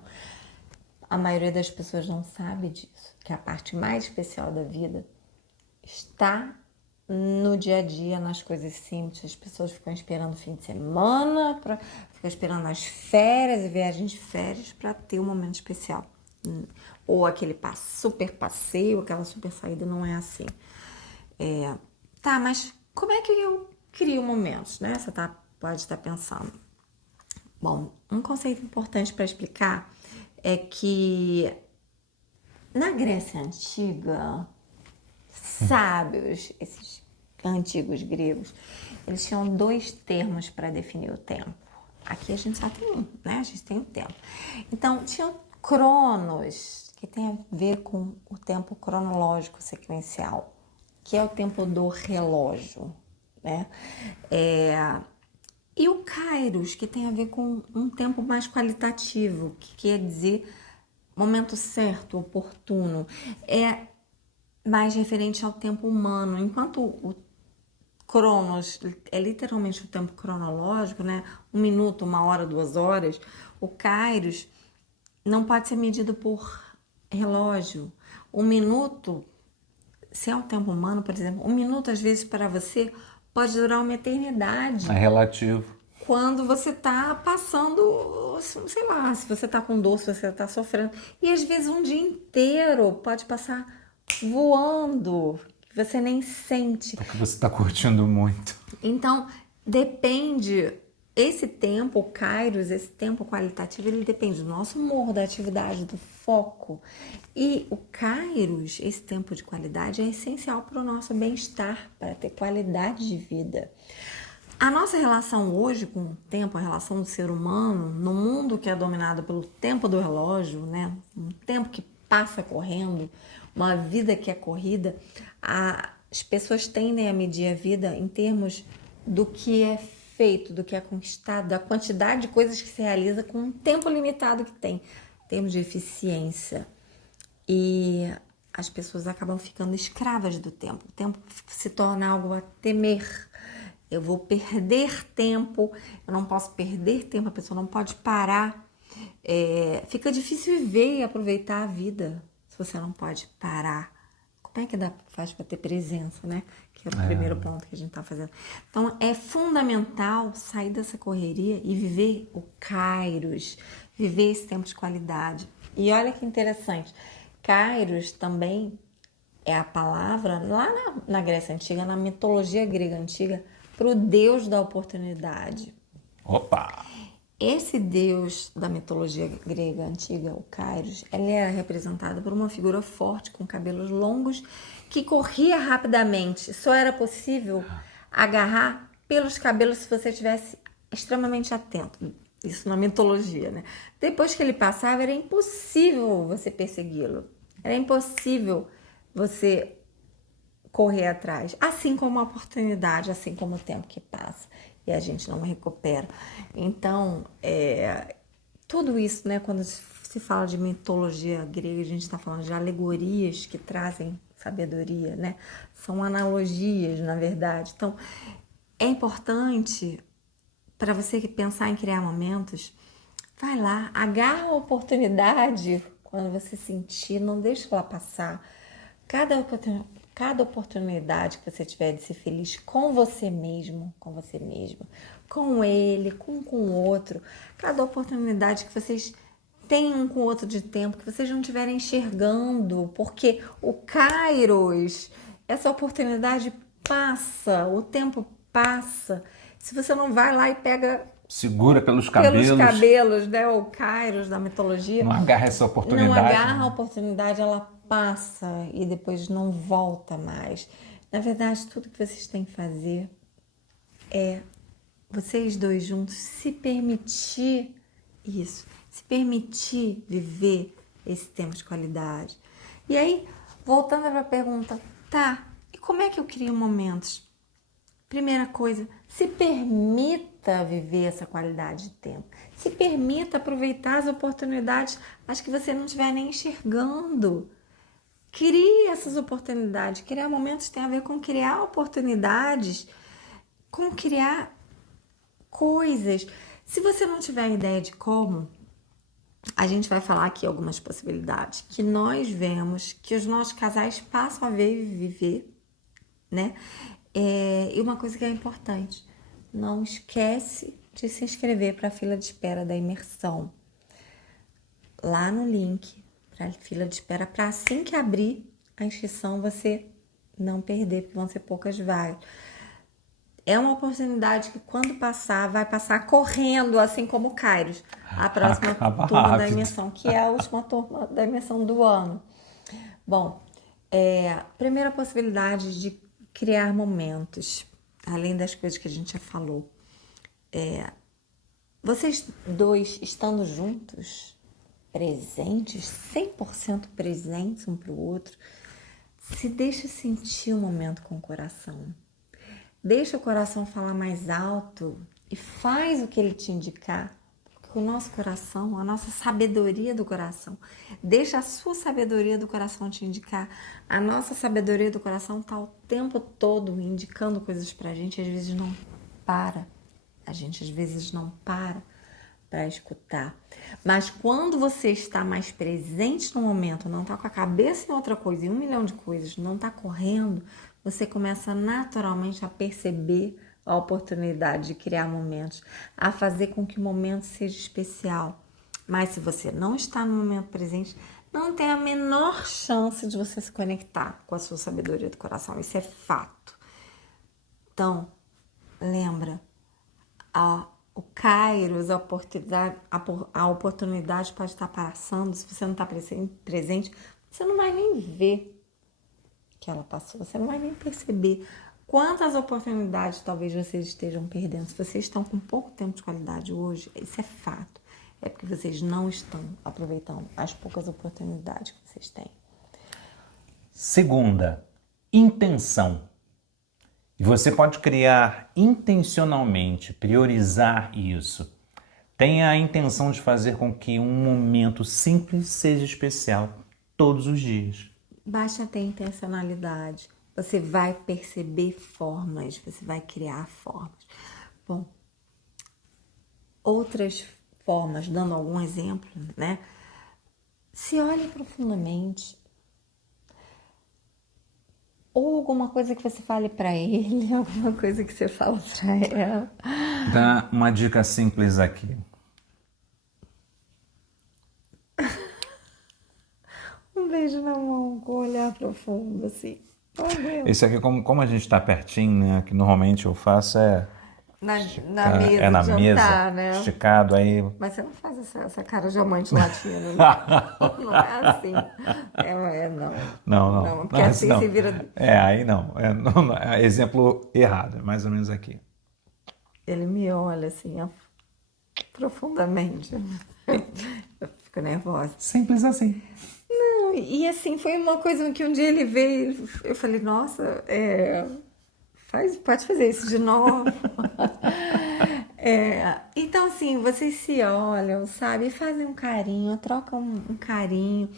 A maioria das pessoas não sabe disso. Que a parte mais especial da vida está no dia a dia, nas coisas simples. As pessoas ficam esperando o fim de semana, ficam esperando as férias e viagens de férias para ter um momento especial. Ou aquele super passeio, aquela super saída, não é assim. Tá, mas como é que eu crio momentos, né? Você pode estar pensando. Bom, um conceito importante para explicar é que na Grécia Antiga, sábios, esses antigos gregos, eles tinham dois termos para definir o tempo. Aqui a gente só tem um, né? A gente tem o tempo. Então, tinha o Cronos, que tem a ver com o tempo cronológico sequencial, que é o tempo do relógio, né? E o Kairos, que tem a ver com um tempo mais qualitativo, que quer dizer momento certo, oportuno. É mais referente ao tempo humano, enquanto o Cronos é literalmente o tempo cronológico, né? 1 minuto, 1 hora, 2 horas. O Kairos não pode ser medido por relógio. 1 minuto, se é um tempo humano, por exemplo, 1 minuto às vezes para você pode durar uma eternidade. É relativo. Quando você tá passando, sei lá, se você tá com dor, se você tá sofrendo. E às vezes um dia inteiro pode passar voando, que você nem sente. Porque você está curtindo muito. Então, depende, esse tempo, o Kairos, esse tempo qualitativo, ele depende do nosso humor, da atividade, do foco. E o Kairos, esse tempo de qualidade, é essencial para o nosso bem-estar, para ter qualidade de vida. A nossa relação hoje com o tempo, a relação do ser humano, no mundo que é dominado pelo tempo do relógio, né? Um tempo que passa correndo, uma vida que é corrida, as pessoas tendem a medir a vida em termos do que é feito, do que é conquistado, da quantidade de coisas que se realiza com um tempo limitado que tem, em termos de eficiência. E as pessoas acabam ficando escravas do tempo. O tempo se torna algo a temer. Eu vou perder tempo, eu não posso perder tempo, a pessoa não pode parar. Fica difícil viver e aproveitar a vida se você não pode parar. Como é que faz para ter presença, né? Que é o primeiro ponto que a gente está fazendo. Então, é fundamental sair dessa correria e viver o Kairos, viver esse tempo de qualidade. E olha que interessante, Kairos também é a palavra lá na Grécia Antiga, na mitologia grega antiga, para o deus da oportunidade. Opa! Esse deus da mitologia grega antiga, o Kairos, ele era representado por uma figura forte com cabelos longos que corria rapidamente. Só era possível agarrar pelos cabelos se você estivesse extremamente atento. Isso na mitologia, né? Depois que ele passava, era impossível você persegui-lo. Era impossível você correr atrás. Assim como a oportunidade, assim como o tempo que passa e a gente não recupera. Então, tudo isso, né? Quando se fala de mitologia grega, a gente está falando de alegorias que trazem sabedoria, né? São analogias, na verdade. Então, é importante para você pensar em criar momentos, vai lá, agarra a oportunidade quando você sentir, não deixa ela passar. Cada oportunidade que você tiver de ser feliz com você mesmo, com você mesma, com ele, com o outro, cada oportunidade que vocês têm um com o outro de tempo, que vocês não estiverem enxergando, porque o Kairos, essa oportunidade passa, o tempo passa. Se você não vai lá e pega Segura pelos cabelos, né? O Kairos da mitologia. Não agarra essa Não oportunidade. agarra a oportunidade, ela passa e depois não volta mais. Na verdade, tudo que vocês têm que fazer é vocês dois juntos se permitir isso, se permitir viver esse tempo de qualidade. E aí, voltando para a pergunta, tá, e como é que eu crio momentos? Primeira coisa, se permita viver essa qualidade de tempo. Se permita aproveitar as oportunidades, as que você não estiver nem enxergando. Crie essas oportunidades. Criar momentos tem a ver com criar oportunidades, com criar coisas. Se você não tiver ideia de como, a gente vai falar aqui algumas possibilidades que nós vemos, que os nossos casais passam a ver e viver, né? E uma coisa que é importante, não esquece de se inscrever para a fila de espera da imersão. Lá no link para a fila de espera, para assim que abrir a inscrição você não perder, porque vão ser poucas vagas. É uma oportunidade que quando passar, vai passar correndo, assim como o Kairos, a próxima turma da imersão, que é a última turma da imersão do ano. Bom, primeira possibilidade de criar momentos, além das coisas que a gente já falou. Vocês dois estando juntos, presentes, 100% presentes um para o outro, se deixa sentir o momento com o coração. Deixa o coração falar mais alto e faz o que ele te indicar. Porque o nosso coração, a nossa sabedoria do coração, deixa a sua sabedoria do coração te indicar. A nossa sabedoria do coração está o tempo todo indicando coisas pra gente, às vezes não para. A gente às vezes não para escutar. Mas quando você está mais presente no momento, não está com a cabeça em outra coisa, em 1 milhão de coisas, não está correndo, você começa naturalmente a perceber a oportunidade de criar momentos, a fazer com que o momento seja especial. Mas se você não está no momento presente, não tem a menor chance de você se conectar com a sua sabedoria do coração. Isso é fato. Então, lembra, o Kairos, a oportunidade pode estar passando. Se você não está presente, você não vai nem ver que ela passou, você não vai nem perceber quantas oportunidades talvez vocês estejam perdendo. Se vocês estão com pouco tempo de qualidade hoje, isso é fato. É porque vocês não estão aproveitando as poucas oportunidades que vocês têm. Segunda, intenção. E você pode criar intencionalmente, priorizar isso. Tenha a intenção de fazer com que um momento simples seja especial todos os dias. Basta ter intencionalidade. Você vai perceber formas, você vai criar formas. Bom, outras formas, dando algum exemplo, né? Se olhe profundamente. Ou alguma coisa que você fale para ele, alguma coisa que você fala para ela. Dá uma dica simples aqui. Um beijo na mão com um olhar profundo, assim. Não aguento. Esse aqui, como a gente está pertinho, né? Que normalmente eu faço Na mesa é na de mesa, jantar, né? esticado aí. Mas você não faz essa cara de amante latino, não. Não é assim. Não. Não. Porque Não, assim não. você vira... Aí não. É exemplo errado, é mais ou menos aqui. Ele me olha assim, profundamente. Eu fico nervosa. Simples assim. Não, e assim, foi uma coisa que um dia ele veio, eu falei, nossa, pode fazer isso de novo. Então, assim, vocês se olham, sabe? E fazem um carinho, trocam um carinho,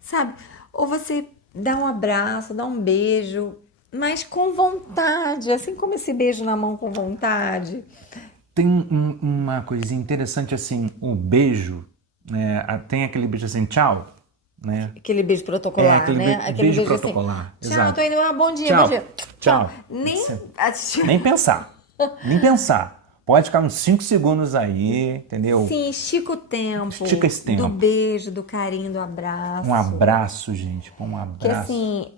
sabe? Ou você dá um abraço, dá um beijo, mas com vontade, assim como esse beijo na mão com vontade. Tem uma coisinha interessante assim, o beijo, né? Tem aquele beijo assim, tchau, né? Aquele beijo protocolar, aquele né? Aquele beijo assim, protocolar, tchau, exato. tô indo, bom dia, Tchau, bom dia. tchau. Nem pensar, nem pensar. Pode ficar uns 5 segundos aí, entendeu? Sim, estica o tempo. Estica esse tempo. Do beijo, do carinho, do abraço. Um abraço, gente, um abraço. Que assim,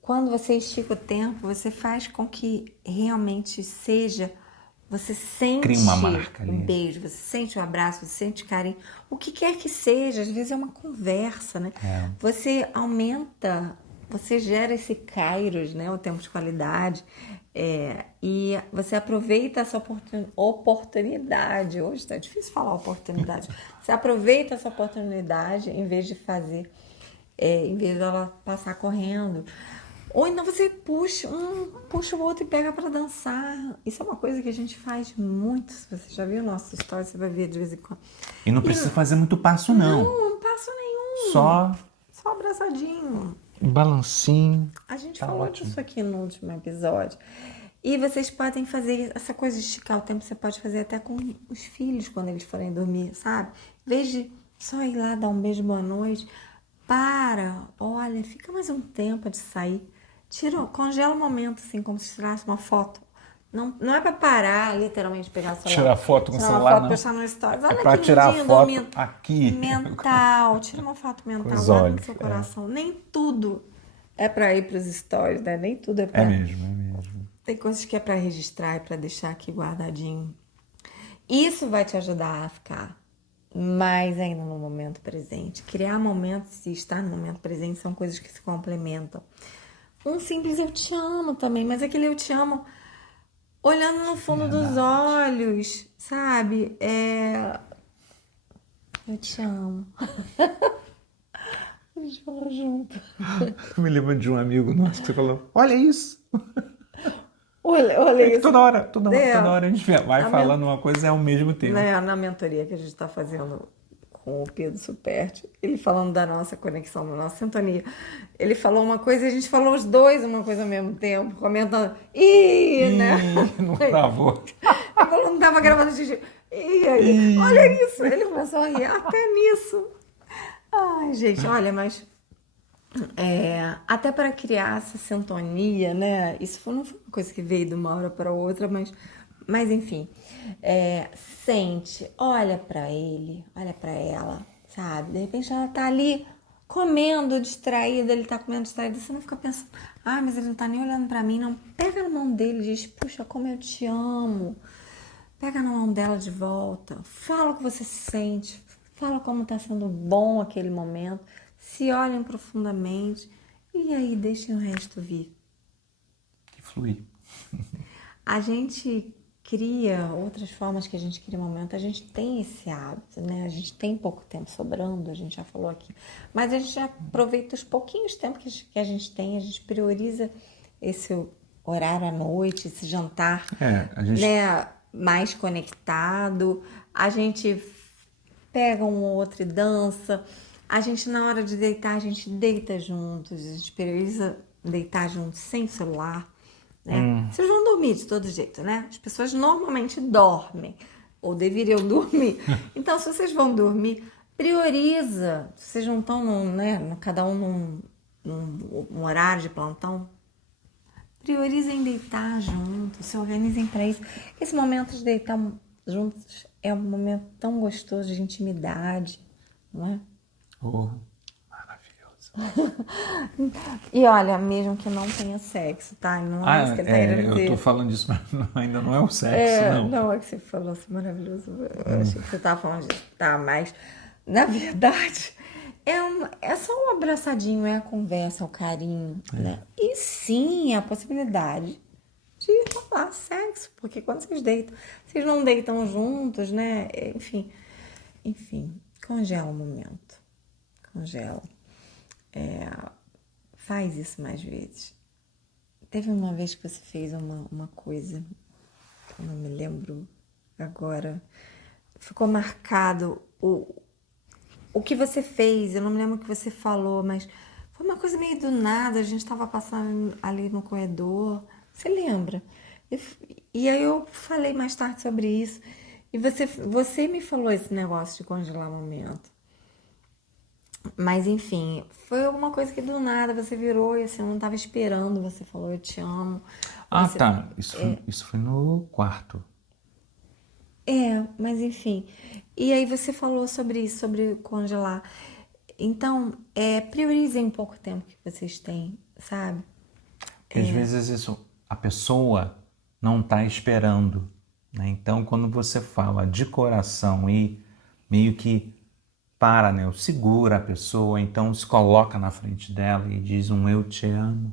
quando você estica o tempo, você faz com que realmente seja... Você sente Cria uma marca ali. o beijo, você sente o abraço, você sente o carinho. O que quer que seja, às vezes é uma conversa, né? Você aumenta, você gera esse kairos, né? O tempo de qualidade. E você aproveita essa oportunidade. Hoje está difícil falar oportunidade. Você aproveita essa oportunidade em vez de fazer, em vez dela passar correndo. Ou então você puxa o outro e pega pra dançar. Isso é uma coisa que a gente faz muito. Se você já viu nossa história, você vai ver de vez em quando. E não precisa fazer muito passo, não. Não passo nenhum. Só abraçadinho. um balancinho. A gente falou disso aqui no último episódio. E vocês podem fazer essa coisa de esticar o tempo, você pode fazer até com os filhos quando eles forem dormir, sabe? Em vez de só ir lá dar um beijo, boa noite, olha, fica mais um tempo de sair. Congela o momento, assim, como se tirasse uma foto. Não é pra parar, literalmente, pegar o celular. Tirar foto com o celular, foto, não. postar no stories. Olha É pra que tirar lindinho, foto dormindo. aqui. Mental. Tira uma foto mental, os guarda no olhos, seu coração. Nem tudo é pra ir pros stories, né? Nem tudo é pra... É mesmo. Tem coisas que é pra registrar, é pra deixar aqui guardadinho. Isso vai te ajudar a ficar mais ainda no momento presente. Criar momentos e estar no momento presente são coisas que se complementam. Um simples eu te amo também, mas aquele eu te amo olhando no fundo dos olhos, sabe? Eu te amo. A gente falou junto. Eu me lembro de um amigo nosso que você falou, olha isso. Olha isso. Toda hora a gente vai falando uma coisa ao mesmo tempo. Na mentoria que a gente está fazendo com o Pedro Superti, ele falando da nossa conexão, da nossa sintonia. Ele falou uma coisa e a gente falou os dois uma coisa ao mesmo tempo, comentando. Né? Não travou. Ele falou, não tava gravando xixi. Aí, olha isso. Ele começou a rir até nisso. Ai, gente, olha, mas até para criar essa sintonia, né? Isso não foi uma coisa que veio de uma hora para outra, mas enfim, sente, olha para ele, olha para ela, sabe? De repente ela tá ali comendo distraída, ele tá comendo distraído, você não fica pensando, mas ele não tá nem olhando para mim, não. Pega na mão dele e diz, puxa, como eu te amo. Pega na mão dela de volta, fala o que você sente, fala como tá sendo bom aquele momento, se olhem profundamente e aí deixem o resto vir. Que flui. A gente cria outras formas que a gente cria momento, a gente tem esse hábito, né? A gente tem pouco tempo sobrando, a gente já falou aqui, mas a gente já aproveita os pouquinhos tempos que a gente tem, a gente prioriza esse horário à noite, esse jantar, né? Mais conectado, a gente pega um ou outro e dança, a gente na hora de deitar, a gente deita juntos, a gente prioriza deitar juntos sem celular, né? Vocês vão dormir de todo jeito, né? As pessoas normalmente dormem, ou deveriam dormir. Então, se vocês vão dormir, prioriza, vocês não estão, cada um num horário de plantão, priorizem deitar juntos, se organizem para isso. Esse momento de deitar juntos é um momento tão gostoso de intimidade, não é? E olha, mesmo que não tenha sexo, tá? Não é isso que ele tá querendo Eu dizer. tô falando disso, mas ainda não é o sexo, não. Não, é que você falou assim, maravilhoso. Eu achei que você tava falando disso. Tá, mas na verdade é só um abraçadinho, é a conversa, o carinho, né? E sim, a possibilidade de rolar sexo, porque quando vocês não deitam juntos, né? Enfim, congela o momento. Congela. Faz isso mais vezes. Teve uma vez que você fez uma coisa, eu não me lembro agora, ficou marcado o que você fez, eu não me lembro o que você falou, mas foi uma coisa meio do nada, a gente estava passando ali no corredor, você lembra? E aí eu falei mais tarde sobre isso, e você me falou esse negócio de congelar momento. Mas enfim, foi alguma coisa que do nada você virou e assim, eu não estava esperando, você falou eu te amo. Ah, Você tá. Isso foi no quarto. Mas enfim. E aí você falou sobre isso, sobre congelar. Então, priorizem um pouco o tempo que vocês têm, sabe? Porque às vezes a pessoa não está esperando, né? Então, quando você fala de coração e meio que para, né? Segura a pessoa, então se coloca na frente dela e diz um eu te amo.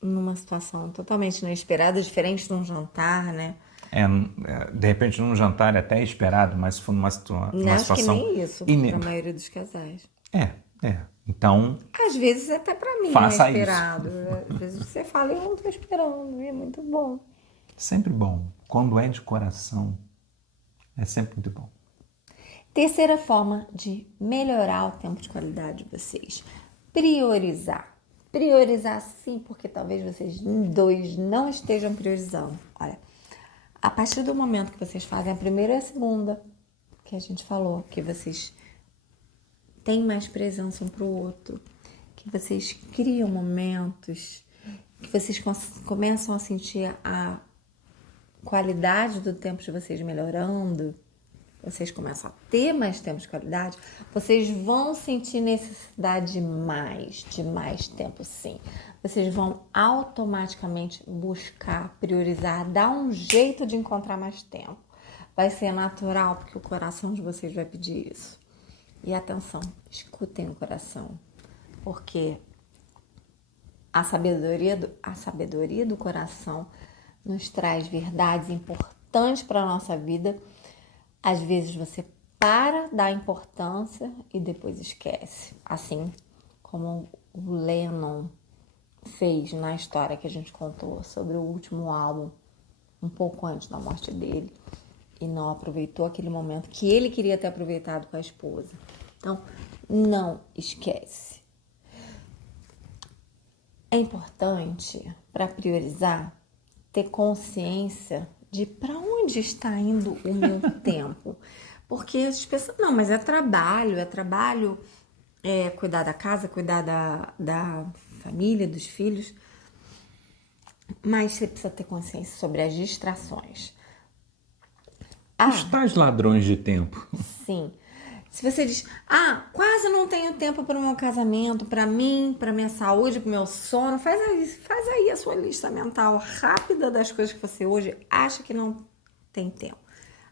Numa situação totalmente inesperada, diferente de um jantar, né? De repente num jantar é até esperado, mas se for numa Né? Acho que situação... nem isso, ine- pra maioria dos casais. Então, Às vezes até pra mim não é faça isso. esperado. Às vezes você fala, eu não tô esperando, e é muito bom. Sempre bom. Quando é de coração, é sempre muito bom. Terceira forma de melhorar o tempo de qualidade de vocês. Priorizar. Priorizar sim, porque talvez vocês dois não estejam priorizando. Olha, a partir do momento que vocês fazem a primeira e a segunda, que a gente falou, que vocês têm mais presença um pro outro, que vocês criam momentos, que vocês começam a sentir a qualidade do tempo de vocês melhorando, vocês começam a ter mais tempo de qualidade, vocês vão sentir necessidade de mais tempo, sim. Vocês vão automaticamente buscar, priorizar, dar um jeito de encontrar mais tempo. Vai ser natural, porque o coração de vocês vai pedir isso. E atenção, escutem o coração, porque a sabedoria do coração nos traz verdades importantes para a nossa vida. Às vezes você dá importância e depois esquece. Assim como o Lennon fez na história que a gente contou sobre o último álbum, um pouco antes da morte dele, e não aproveitou aquele momento que ele queria ter aproveitado com a esposa. Então, não esquece. É importante, para priorizar, ter consciência de para onde está indo o meu tempo. Porque as pessoas, não, mas é trabalho, cuidar da casa, cuidar da família, dos filhos. Mas você precisa ter consciência sobre as distrações. Os tais ladrões de tempo. Sim. Se você diz, quase não tenho tempo para o meu casamento, para mim, para minha saúde, para o meu sono, faz aí a sua lista mental rápida das coisas que você hoje acha que não tem tempo.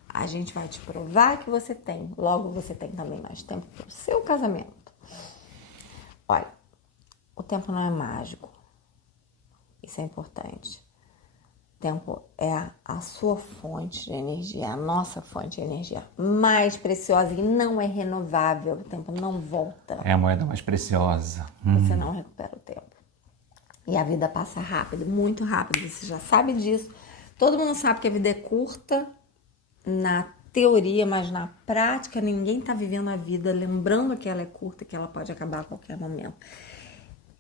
A gente vai te provar que você tem. Logo, você tem também mais tempo para o seu casamento. Olha, o tempo não é mágico. Isso é importante. O tempo é a sua fonte de energia, a nossa fonte de energia mais preciosa e não é renovável. O tempo não volta. É a moeda mais preciosa. Você não recupera o tempo. E a vida passa rápido, muito rápido. Você já sabe disso. Todo mundo sabe que a vida é curta na teoria, mas na prática ninguém está vivendo a vida lembrando que ela é curta, que ela pode acabar a qualquer momento.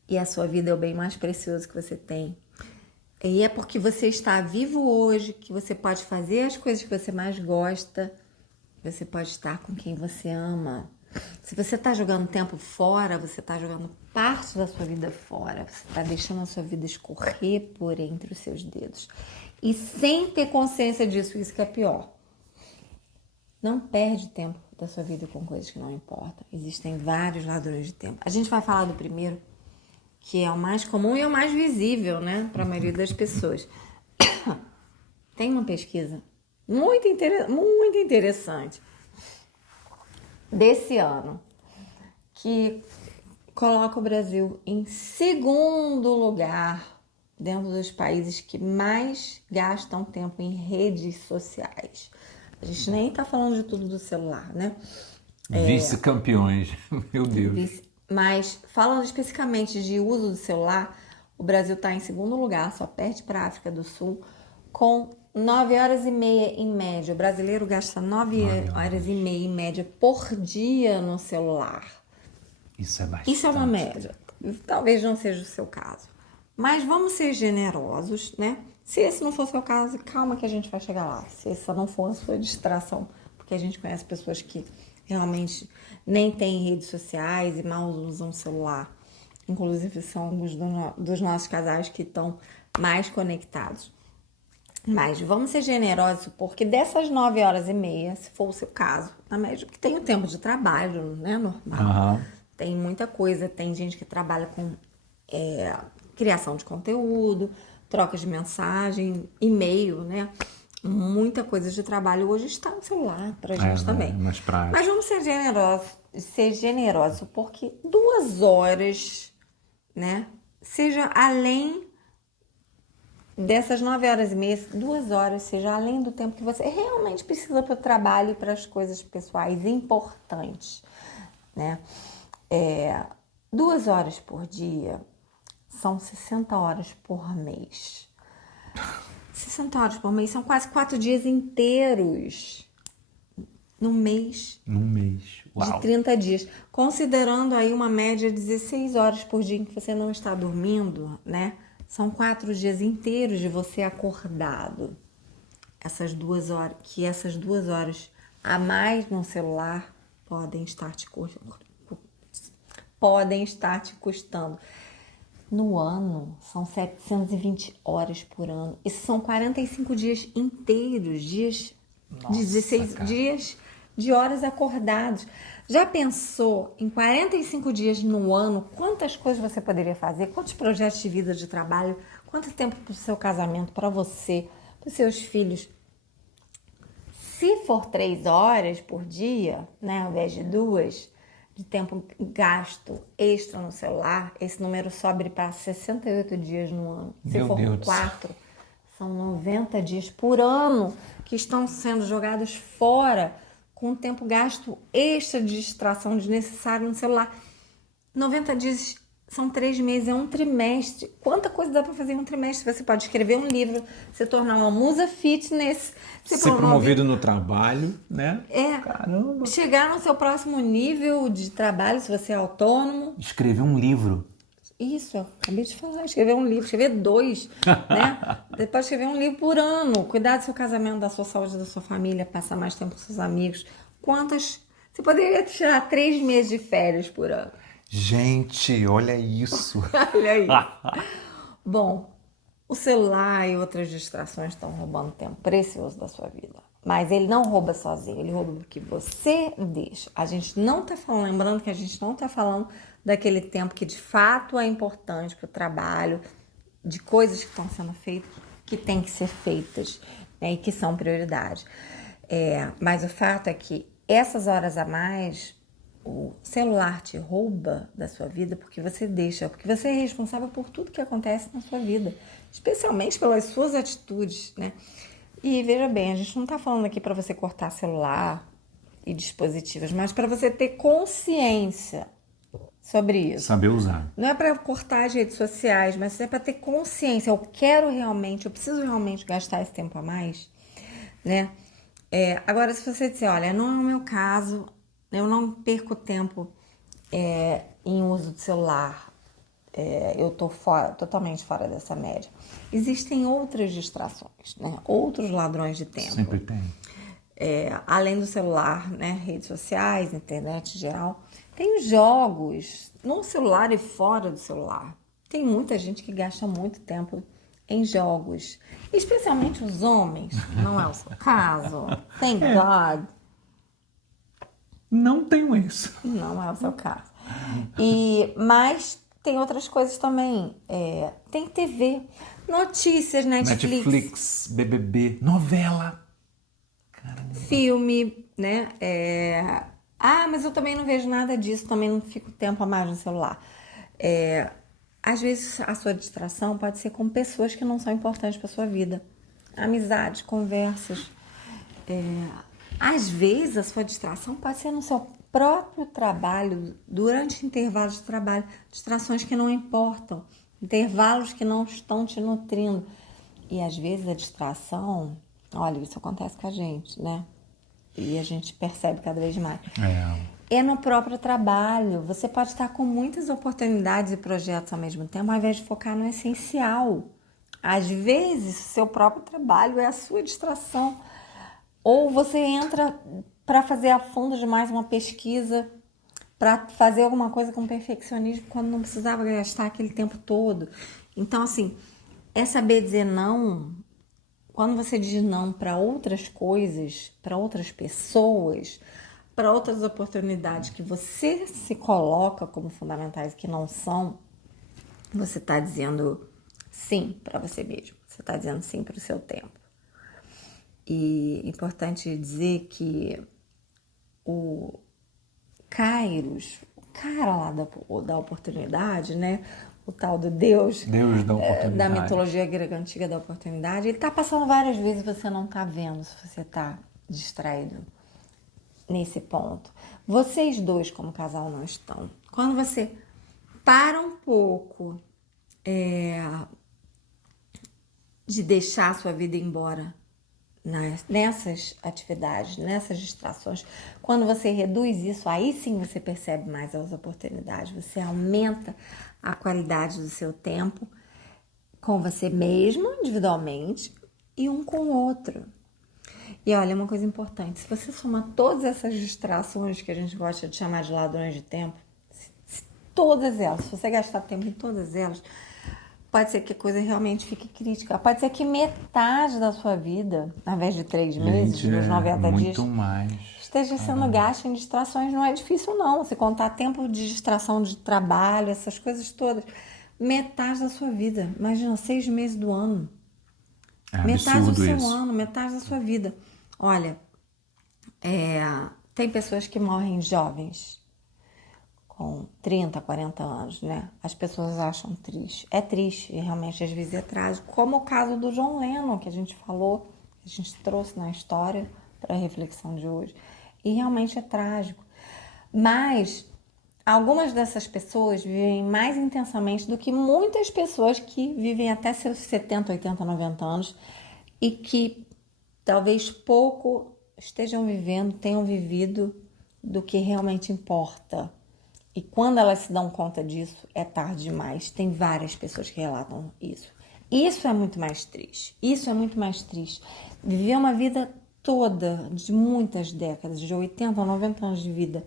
E a sua vida é o bem mais precioso que você tem. E é porque você está vivo hoje, que você pode fazer as coisas que você mais gosta, você pode estar com quem você ama. Se você está jogando tempo fora, você está jogando parte da sua vida fora, você está deixando a sua vida escorrer por entre os seus dedos. E sem ter consciência disso, isso que é pior. Não perde tempo da sua vida com coisas que não importam. Existem vários ladrões de tempo. A gente vai falar do primeiro, que é o mais comum e é o mais visível, né, para a maioria das pessoas. Tem uma pesquisa muito interessante desse ano que coloca o Brasil em segundo lugar dentro dos países que mais gastam tempo em redes sociais. A gente nem tá falando de tudo do celular, né? Vice-campeões, meu Deus. Mas falando especificamente de uso do celular, o Brasil está em segundo lugar, só perde para a África do Sul, com 9 horas e meia em média. O brasileiro gasta 9 horas e meia em média por dia no celular. Isso é bastante. Isso é uma média. Talvez não seja o seu caso. Mas vamos ser generosos, né? Se esse não for o seu caso, calma que a gente vai chegar lá. Se essa não for a sua distração, porque a gente conhece pessoas que realmente nem têm redes sociais e mal usam o celular. Inclusive são alguns dos nossos casais que estão mais conectados. Mas vamos ser generosos, porque dessas 9 horas e meia, se for o seu caso, na média, que tem o tempo de trabalho, né, normal. Uhum. Tem muita coisa, tem gente que trabalha com criação de conteúdo, troca de mensagem, e-mail, né? Muita coisa de trabalho hoje está no celular pra gente também. Mais prático. Mas vamos ser generosos, porque 2 horas, né? Seja além dessas 9 horas e meia, 2 horas, seja além do tempo que você realmente precisa para o trabalho e para as coisas pessoais importantes, né? 2 horas por dia são 60 horas por mês. 60 horas por mês são quase 4 dias inteiros no mês. Num mês. Uau. De 30 dias. Considerando aí uma média de 16 horas por dia em que você não está dormindo, né? São 4 dias inteiros de você acordado. Essas 2 horas a mais no celular podem estar te custando. No ano, são 720 horas por ano. Isso são 45 dias inteiros, Nossa, 16 cara. dias de horas acordados. Já pensou em 45 dias no ano quantas coisas você poderia fazer? Quantos projetos de vida, de trabalho? Quanto tempo para o seu casamento, para você, para os seus filhos? Se for 3 horas por dia, né, ao invés de 2, de tempo gasto extra no celular, esse número sobe para 68 dias no ano. Se Meu for Deus 4, são 90 dias por ano que estão sendo jogados fora com tempo gasto extra de distração desnecessário no celular. 90 dias são 3 meses, é um trimestre. Quanta coisa dá para fazer em um trimestre? Você pode escrever um livro, se tornar uma musa fitness, Ser promovido no trabalho, né? Caramba. Chegar no seu próximo nível de trabalho, se você é autônomo. Escrever um livro. Isso, eu acabei de falar, escrever um livro, escrever 2, né? Depois escrever um livro por ano, cuidar do seu casamento, da sua saúde, da sua família, passar mais tempo com seus amigos. Você poderia tirar 3 meses de férias por ano. Gente, olha isso. Olha isso. Bom, o celular e outras distrações estão roubando tempo precioso da sua vida. Mas ele não rouba sozinho, ele rouba porque você deixa. A gente não tá falando, lembrando que a gente não tá falando daquele tempo que de fato é importante para o trabalho, de coisas que estão sendo feitas, que tem que ser feitas, né, e que são prioridade. Mas o fato é que essas horas a mais, o celular te rouba da sua vida porque você deixa, porque você é responsável por tudo que acontece na sua vida, especialmente pelas suas atitudes, né? E veja bem, a gente não está falando aqui para você cortar celular e dispositivos, mas para você ter consciência sobre isso. Saber usar. Não é para cortar as redes sociais, mas é para ter consciência. Eu preciso realmente gastar esse tempo a mais, né? Agora, se você disser, olha, não é o meu caso, eu não perco tempo em uso de celular, eu tô totalmente fora dessa média. Existem outras distrações, né? Outros ladrões de tempo. Sempre tem. Além do celular, né? Redes sociais, internet em geral. Tem jogos no celular e fora do celular. Tem muita gente que gasta muito tempo em jogos. Especialmente os homens. Não é o seu caso. Thank God. Não tenho isso. Não é o seu caso. Mas tem outras coisas também. Tem TV, notícias, Netflix, BBB, novela. filme, né? Mas eu também não vejo nada disso, também não fico tempo a mais no celular. Às vezes a sua distração pode ser com pessoas que não são importantes para sua vida. Amizades, conversas. Às vezes a sua distração pode ser no seu próprio trabalho, durante intervalos de trabalho, distrações que não importam, intervalos que não estão te nutrindo. E às vezes a distração, olha, isso acontece com a gente, né? E a gente percebe cada vez mais. É no próprio trabalho. Você pode estar com muitas oportunidades e projetos ao mesmo tempo, ao invés de focar no essencial. Às vezes, seu próprio trabalho é a sua distração. Ou você entra para fazer a fundo demais uma pesquisa, para fazer alguma coisa com perfeccionismo, quando não precisava gastar aquele tempo todo. Então, assim, é saber dizer não. Quando você diz não para outras coisas, para outras pessoas, para outras oportunidades que você se coloca como fundamentais que não são, você está dizendo sim para você mesmo. Você está dizendo sim para o seu tempo. E é importante dizer que o Kairos, o cara lá da oportunidade, né? O tal do Deus da oportunidade. Da mitologia grega antiga da oportunidade, ele tá passando várias vezes e você não tá vendo, se você tá distraído nesse ponto. Vocês dois, como casal, não estão. Quando você para um pouco de deixar a sua vida ir embora nessas atividades, nessas distrações, quando você reduz isso, aí sim você percebe mais as oportunidades, você aumenta a qualidade do seu tempo com você mesmo, individualmente, e um com o outro. E olha, uma coisa importante, se você somar todas essas distrações que a gente gosta de chamar de ladrões de tempo, todas elas, se você gastar tempo em todas elas, pode ser que a coisa realmente fique crítica. Pode ser que metade da sua vida, ao invés de 3 meses, nos 90 dias, mais. esteja sendo gasto em distrações. Não é difícil, não. Se contar tempo de distração de trabalho, essas coisas todas, metade da sua vida. Imagina, 6 meses do ano. Metade do seu ano, metade da sua vida. Olha, tem pessoas que morrem jovens, com 30, 40 anos, né? As pessoas acham triste. É triste, e realmente às vezes é trágico. Como o caso do John Lennon, que a gente falou, que a gente trouxe na história para a reflexão de hoje. E realmente é trágico. Mas algumas dessas pessoas vivem mais intensamente do que muitas pessoas que vivem até seus 70, 80, 90 anos e que talvez pouco estejam vivendo, tenham vivido do que realmente importa. E quando elas se dão conta disso, é tarde demais. Tem várias pessoas que relatam isso. Isso é muito mais triste. Isso é muito mais triste. Viver uma vida toda, de muitas décadas, de 80 ou 90 anos de vida,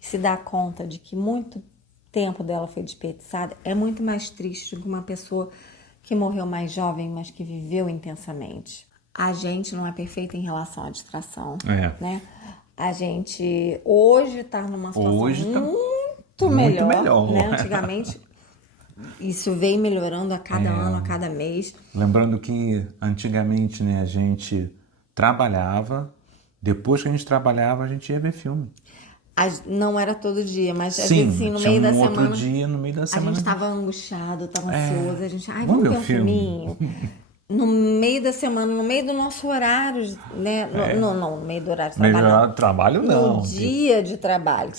e se dar conta de que muito tempo dela foi desperdiçado, é muito mais triste do que uma pessoa que morreu mais jovem, mas que viveu intensamente. A gente não é perfeito em relação à distração, né? A gente hoje está numa situação muito melhor, né? Antigamente, isso vem melhorando a cada ano, a cada mês. Lembrando que antigamente, né, a gente trabalhava, depois que a gente trabalhava, a gente ia ver filme. Não era todo dia, mas às vezes assim, no meio da semana. Outro dia, no meio da semana. A gente estava angustiado, estava ansioso, a gente, vamos ver um filminho. No meio da semana, no meio do nosso horário, né? Não, no meio do horário de trabalho. No trabalho não. No dia de trabalho.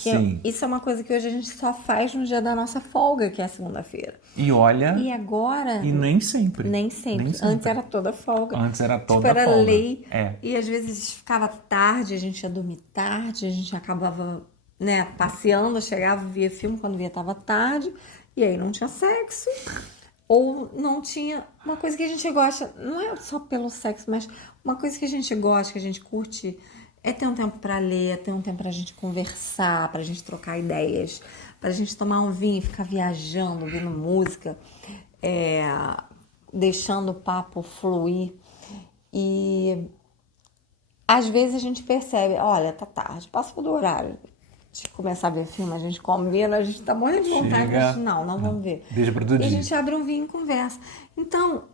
Isso é uma coisa que hoje a gente só faz no dia da nossa folga, que é a segunda-feira. E olha. E agora. E nem sempre. Nem sempre. Antes era toda folga. Antes era toda folga. Era lei. E às vezes ficava tarde, a gente ia dormir tarde, a gente acabava, né, passeando, chegava, via filme, quando via tava tarde, e aí não tinha sexo. Ou não tinha uma coisa que a gente gosta, não é só pelo sexo, mas uma coisa que a gente gosta, que a gente curte, é ter um tempo para ler, é ter um tempo pra gente conversar, pra gente trocar ideias, pra gente tomar um vinho e ficar viajando, ouvindo música, deixando o papo fluir. E às vezes a gente percebe, olha, tá tarde, passou do horário, de começar a ver filme, a gente combina, a gente tá morrendo de vontade, mas não vamos ver. Deixa para outro E a dia. gente abre um vinho e conversa. Então,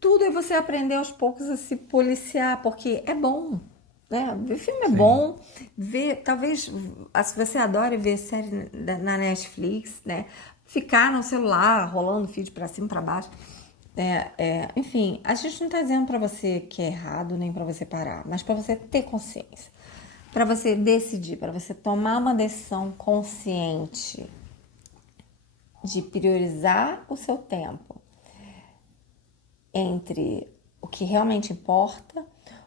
tudo é você aprender aos poucos a se policiar, porque é bom, né? Ver filme é bom, ver, talvez, se você adora ver série na Netflix, né? Ficar no celular, rolando feed pra cima, pra baixo. Enfim, a gente não tá dizendo pra você que é errado, nem pra você parar, mas pra você ter consciência, pra você decidir, pra você tomar uma decisão consciente de priorizar o seu tempo entre o que realmente importa,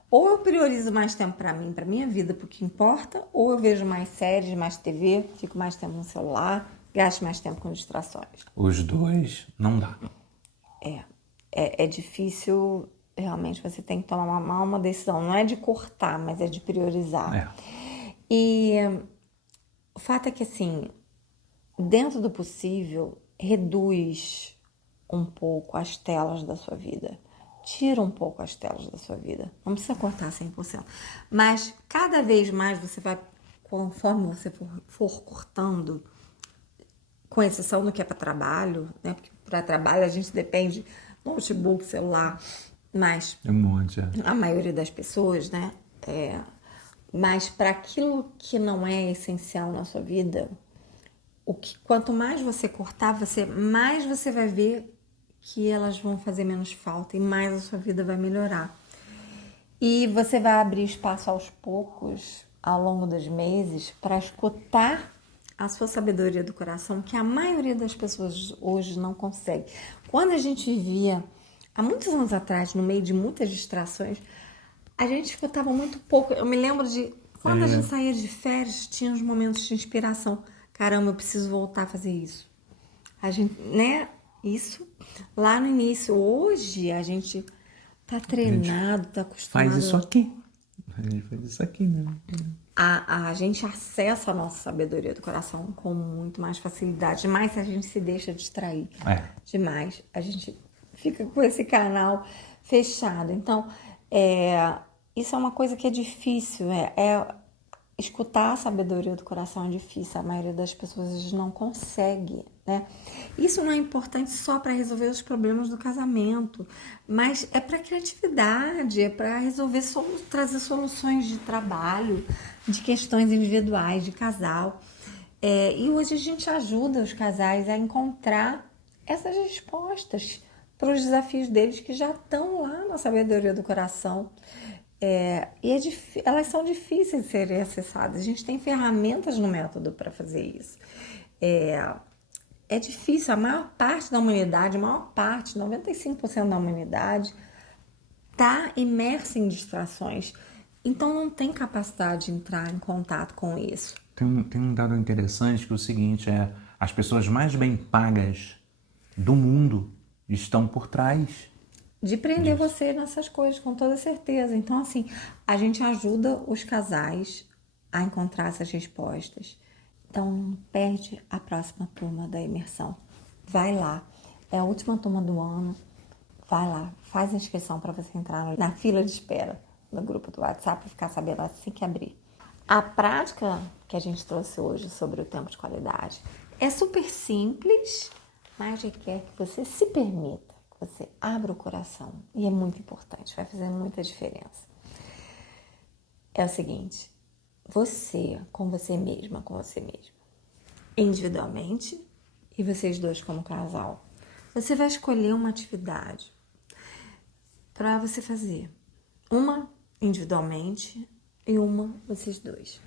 ou eu priorizo mais tempo para mim, para minha vida, porque importa, ou eu vejo mais séries, mais TV, fico mais tempo no celular, gasto mais tempo com distrações. Os dois não dá. É difícil, realmente, você tem que tomar uma decisão, não é de cortar, mas é de priorizar. E o fato é que, assim, dentro do possível, reduz um pouco as telas da sua vida. Tira um pouco as telas da sua vida. Não precisa cortar 100%. Mas cada vez mais você vai, conforme você for cortando, com exceção do que é para trabalho, né? Porque para trabalho a gente depende notebook, celular, mas Um monte, a maioria das pessoas, né? Mas para aquilo que não é essencial na sua vida, quanto mais você cortar, mais você vai ver que elas vão fazer menos falta e mais a sua vida vai melhorar. E você vai abrir espaço aos poucos, ao longo dos meses, para escutar a sua sabedoria do coração, que a maioria das pessoas hoje não consegue. Quando a gente vivia, há muitos anos atrás, no meio de muitas distrações, a gente escutava muito pouco. Eu me lembro de quando a gente saía de férias, tinha uns momentos de inspiração. Caramba, eu preciso voltar a fazer isso. A gente, né? Isso lá no início. Hoje a gente tá treinado, tá acostumado. Faz isso aqui. A gente faz isso aqui, né? A gente acessa a nossa sabedoria do coração com muito mais facilidade. Demais se a gente se deixa distrair. Demais. A gente fica com esse canal fechado. Então, isso é uma coisa que é difícil. Escutar a sabedoria do coração é difícil. A maioria das pessoas não consegue, né? Isso não é importante só para resolver os problemas do casamento, mas é para criatividade, é para resolver, trazer soluções de trabalho, de questões individuais, de casal. E hoje a gente ajuda os casais a encontrar essas respostas para os desafios deles que já estão lá na sabedoria do coração. Elas são difíceis de serem acessadas. A gente tem ferramentas no método para fazer isso. É difícil. A maior parte da humanidade, 95% da humanidade, está imersa em distrações. Então não tem capacidade de entrar em contato com isso. Tem um dado interessante que é o seguinte, as pessoas mais bem pagas do mundo estão por trás de prender você nessas coisas, com toda certeza. Então, assim, a gente ajuda os casais a encontrar essas respostas. Então, não perde a próxima turma da imersão. Vai lá. É a última turma do ano. Vai lá. Faz a inscrição para você entrar na fila de espera no grupo do WhatsApp e ficar sabendo assim que abrir. A prática que a gente trouxe hoje sobre o tempo de qualidade é super simples, mas requer que você se permita. Você abre o coração e é muito importante, vai fazer muita diferença. É o seguinte, você com você mesma, individualmente e vocês dois como casal, você vai escolher uma atividade para você fazer. Uma individualmente e uma vocês dois.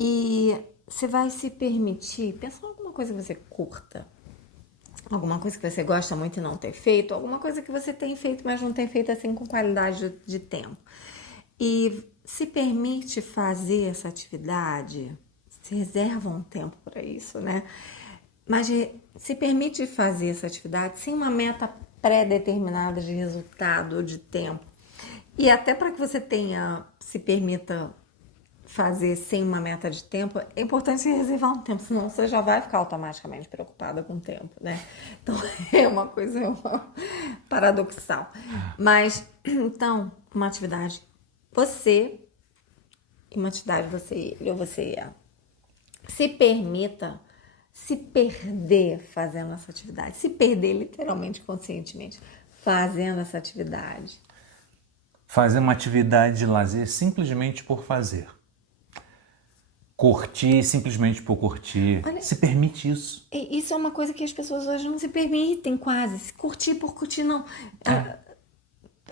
E você vai se permitir, pensa em alguma coisa que você curta. Alguma coisa que você gosta muito e não ter feito, alguma coisa que você tem feito, mas não tem feito assim com qualidade de tempo. E se permite fazer essa atividade, se reserva um tempo para isso, né? Mas se permite fazer essa atividade sem uma meta pré-determinada de resultado ou de tempo. E até para que você se permita fazer sem uma meta de tempo, é importante você reservar um tempo, senão você já vai ficar automaticamente preocupada com o tempo, né? Então, é uma coisa paradoxal. Mas, então, uma atividade, você em uma atividade, você ele ou você se permita se perder fazendo essa atividade. Se perder literalmente, conscientemente, fazendo essa atividade. Fazer uma atividade de lazer simplesmente por fazer. Curtir simplesmente por curtir. Olha, Se permite isso. isso é uma coisa que as pessoas hoje não se permitem quase. Se curtir por curtir, não.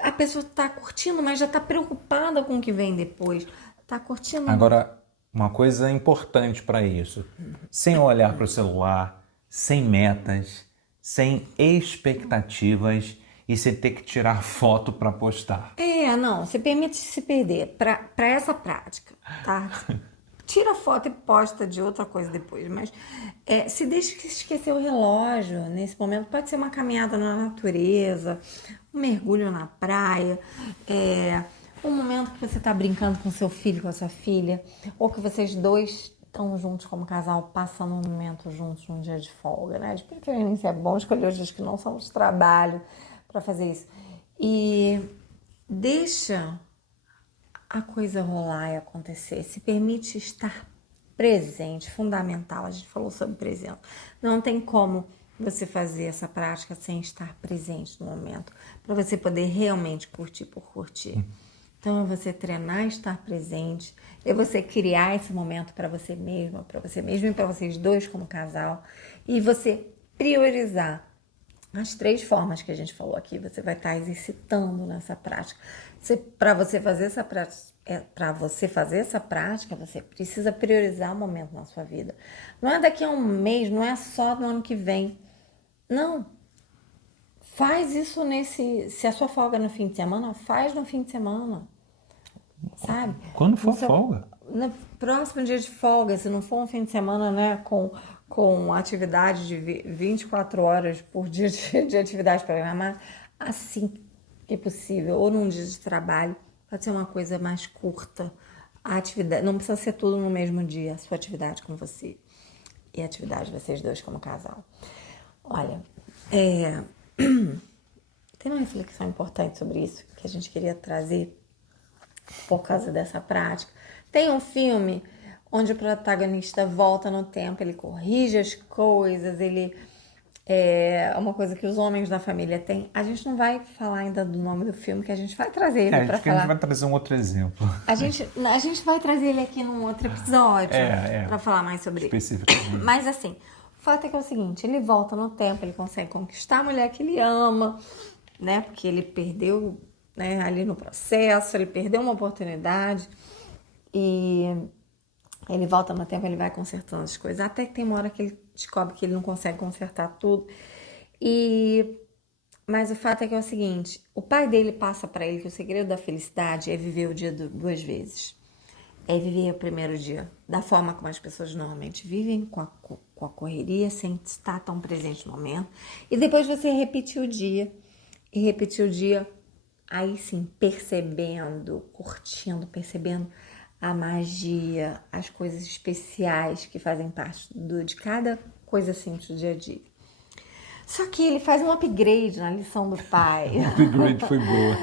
A pessoa está curtindo, mas já está preocupada com o que vem depois. Está curtindo. Agora, uma coisa importante para isso. Sem olhar para o celular, sem metas, sem expectativas e sem ter que tirar foto para postar. Não, você permite se perder para essa prática, tá? Tira foto e posta de outra coisa depois, mas se deixa esquecer o relógio nesse momento. Pode ser uma caminhada na natureza, um mergulho na praia, um momento que você está brincando com seu filho, com a sua filha, ou que vocês dois estão juntos como casal, passando um momento juntos num dia de folga, né? De preferência é bom escolher os dias que não são de trabalho para fazer isso. E deixa a coisa rolar e acontecer. Se permite estar presente, fundamental. A gente falou sobre presença. Não tem como você fazer essa prática sem estar presente no momento, para você poder realmente curtir por curtir. Então, é você treinar, estar presente, é você criar esse momento para você mesma e para vocês dois como casal, e você priorizar as 3 formas que a gente falou aqui. Você vai estar exercitando nessa prática. Para você fazer essa prática, você precisa priorizar o momento na sua vida. Não é daqui a um mês, não é só no ano que vem. Não. Faz isso se a sua folga é no fim de semana, faz no fim de semana. Sabe? Quando for folga. No próximo dia de folga, se não for um fim de semana, né, com atividade de 24 horas por dia de atividade programada, assim que possível, ou num dia de trabalho, pode ser uma coisa mais curta. A atividade não precisa ser tudo no mesmo dia, a sua atividade com você e a atividade de vocês dois como casal. Olha, tem uma reflexão importante sobre isso que a gente queria trazer por causa dessa prática. Tem um filme onde o protagonista volta no tempo, ele corrige as coisas, ele é uma coisa que os homens da família têm. A gente não vai falar ainda do nome do filme, que a gente vai trazer ele para falar. A gente vai trazer um outro exemplo. A gente vai trazer ele aqui num outro episódio para falar mais sobre ele. Especificamente. Mas assim, o fato é que é o seguinte, ele volta no tempo, ele consegue conquistar a mulher que ele ama, né? Porque ele perdeu, né, ali no processo, ele perdeu uma oportunidade e ele volta no tempo, ele vai consertando as coisas, até que tem uma hora que ele descobre que ele não consegue consertar tudo. Mas o fato é que é o seguinte, o pai dele passa para ele que o segredo da felicidade é viver o dia 2 vezes. É viver o primeiro dia da forma como as pessoas normalmente vivem, com a correria, sem estar tão presente no momento. E depois você repetir o dia. E repetir o dia, aí sim, percebendo, curtindo, percebendo a magia, as coisas especiais que fazem parte de cada coisa simples do dia a dia. Só que ele faz um upgrade na lição do pai. O upgrade foi boa.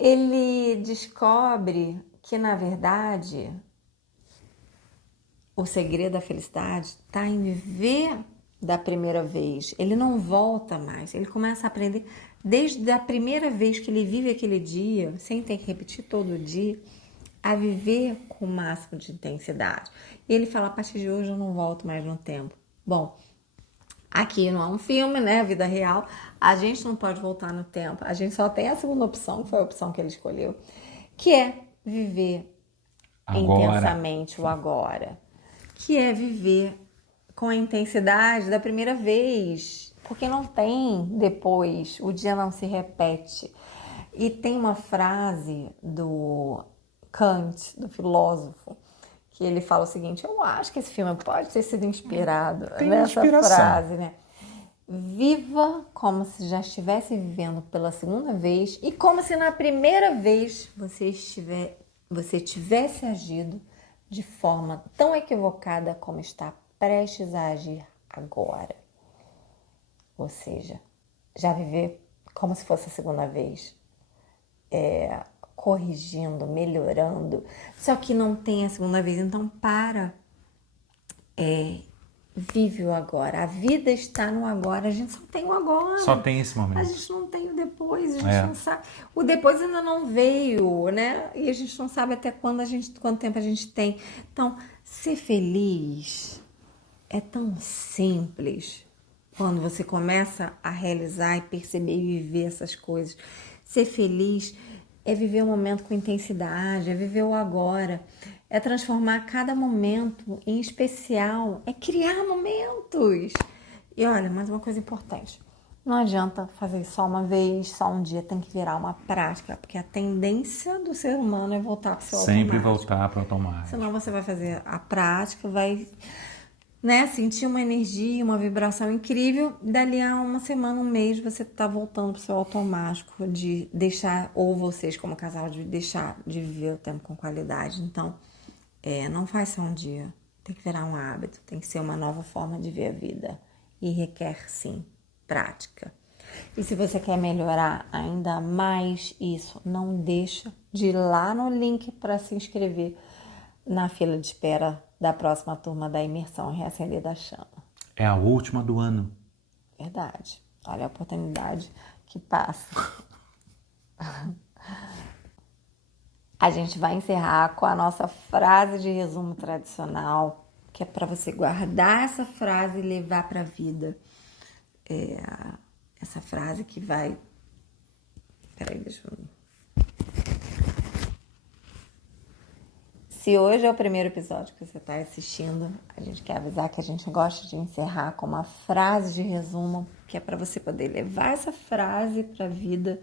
Ele descobre que, na verdade, o segredo da felicidade está em viver da primeira vez. Ele não volta mais. Ele começa a aprender desde a primeira vez que ele vive aquele dia, sem ter que repetir todo dia, a viver com o máximo de intensidade. E ele fala, a partir de hoje eu não volto mais no tempo. Bom, aqui não é um filme, né? Vida real. A gente não pode voltar no tempo. A gente só tem a segunda opção, que foi a opção que ele escolheu, que é viver intensamente o agora. Que é viver com a intensidade da primeira vez. Porque não tem depois, o dia não se repete. E tem uma frase do Kant, do filósofo, que ele fala o seguinte, eu acho que esse filme pode ter sido inspirado nessa frase, né? Viva como se já estivesse vivendo pela segunda vez e como se na primeira vez você tivesse agido de forma tão equivocada como está prestes a agir agora. Ou seja, já viver como se fosse a segunda vez. corrigindo, melhorando, só que não tem a segunda vez. Então para, vive o agora. A vida está no agora, a gente só tem o agora. Só tem esse A momento. gente não tem o depois, a gente não sabe. O depois ainda não veio, né? E a gente não sabe até quanto tempo a gente tem. Então, ser feliz é tão simples quando você começa a realizar e perceber e viver essas coisas. Ser feliz é viver o momento com intensidade, é viver o agora, é transformar cada momento em especial, é criar momentos. E olha, mais uma coisa importante. Não adianta fazer só uma vez, só um dia, tem que virar uma prática, porque a tendência do ser humano é voltar para o seu Sempre automático. voltar para o automático. Senão você vai fazer a prática, vai, né, sentir uma energia, uma vibração incrível. Dali a uma semana, um mês, você tá voltando pro seu automático de deixar, ou vocês como casal, de deixar de viver o tempo com qualidade. Então, não faz só um dia. Tem que virar um hábito, tem que ser uma nova forma de ver a vida. E requer, sim, prática. E se você quer melhorar ainda mais isso, não deixa de ir lá no link para se inscrever na fila de espera da próxima turma da imersão Reacender da Chama. É a última do ano. Verdade. Olha a oportunidade que passa. A gente vai encerrar com a nossa frase de resumo tradicional, que é para você guardar essa frase e levar para a vida. Essa frase que vai... Peraí, deixa eu... Se hoje é o primeiro episódio que você está assistindo, a gente quer avisar que a gente gosta de encerrar com uma frase de resumo, que é para você poder levar essa frase para a vida,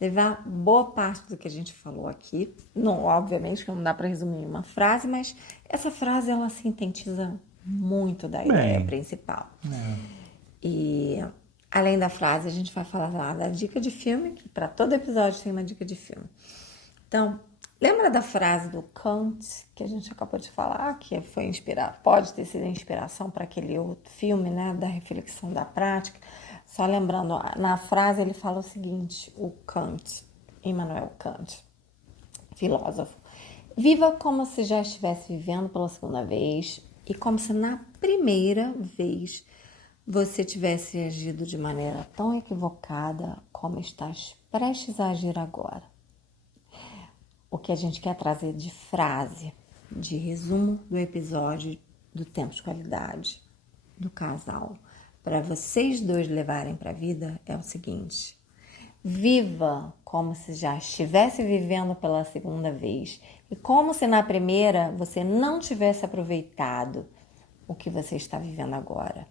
levar boa parte do que a gente falou aqui. Não, obviamente que não dá para resumir em uma frase, mas essa frase ela sintetiza muito da ideia principal. E além da frase, a gente vai falar lá da dica de filme, que para todo episódio tem uma dica de filme. Então, lembra da frase do Kant, que a gente acabou de falar, que foi inspirar, pode ter sido inspiração para aquele outro filme, né, da reflexão da prática? Só lembrando, na frase ele fala o seguinte, o Kant, Immanuel Kant, filósofo: viva como se já estivesse vivendo pela segunda vez e como se na primeira vez você tivesse agido de maneira tão equivocada como estás prestes a agir agora. O que a gente quer trazer de frase, de resumo do episódio do Tempo de Qualidade do casal, para vocês dois levarem para a vida é o seguinte: viva como se já estivesse vivendo pela segunda vez e como se na primeira você não tivesse aproveitado o que você está vivendo agora.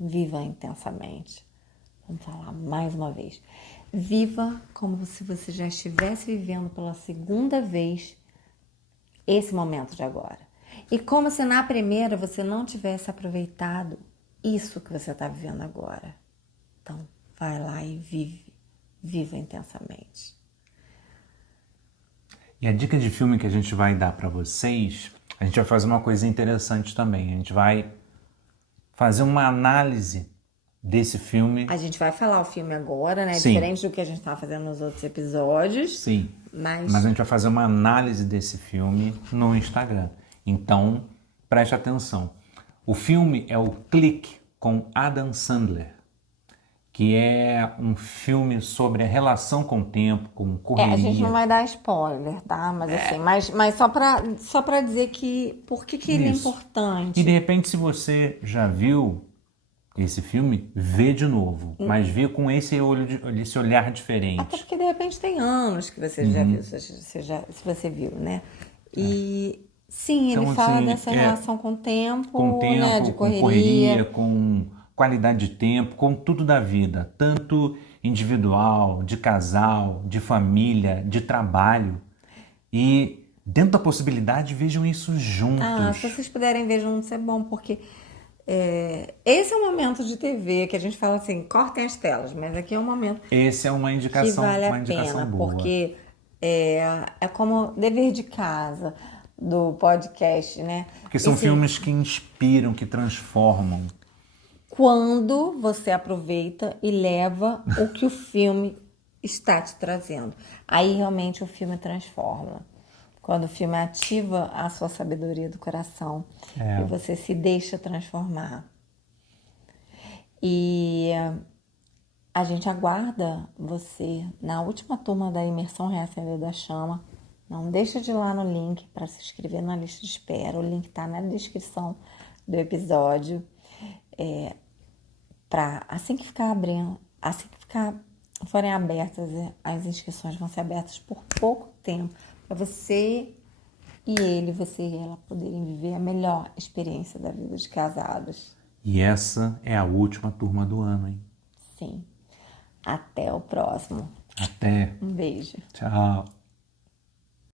Viva intensamente. Vamos falar mais uma vez. Viva como se você já estivesse vivendo pela segunda vez esse momento de agora. E como se na primeira você não tivesse aproveitado isso que você está vivendo agora. Então, vai lá e vive. Viva intensamente. E a dica de filme que a gente vai dar para vocês, a gente vai fazer uma coisa interessante também. A gente vai fazer uma análise desse filme. A gente vai falar o filme agora, né? Sim. Diferente do que a gente estava fazendo nos outros episódios. Sim, Mas a gente vai fazer uma análise desse filme no Instagram. Então, preste atenção. O filme é o Clique, com Adam Sandler, que é um filme sobre a relação com o tempo, com correria. a gente não vai dar spoiler, tá? Mas assim, mas só pra dizer que por que ele é Isso. importante. E de repente, se você já viu esse filme, vê de novo, mas vê com esse olhar diferente. Até porque de repente tem anos que você já viu, se você viu, né? E sim, Então, ele fala assim, dessa relação com o tempo, com né? De correria, com qualidade de tempo, com tudo da vida, tanto individual, de casal, de família, de trabalho. E dentro da possibilidade, vejam isso juntos. Se vocês puderem ver juntos, é bom, porque esse é um momento de TV que a gente fala assim, cortem as telas, mas aqui é um momento Esse é uma que indicação, vale a uma indicação pena, boa. porque é como dever de casa do podcast, né? Porque são filmes que inspiram, que transformam. Quando você aproveita e leva o que o filme está te trazendo. Aí realmente o filme transforma. Quando o filme ativa a sua sabedoria do coração e você se deixa transformar. E a gente aguarda você na última turma da Imersão Reacender da Chama. Não deixa de ir lá no link para se inscrever na lista de espera. O link está na descrição do episódio. Para assim que forem abertas, as inscrições vão ser abertas por pouco tempo para você e ela poderem viver a melhor experiência da vida de casados. E essa é a última turma do ano, hein? Sim. Até o próximo. Até. Um beijo. Tchau.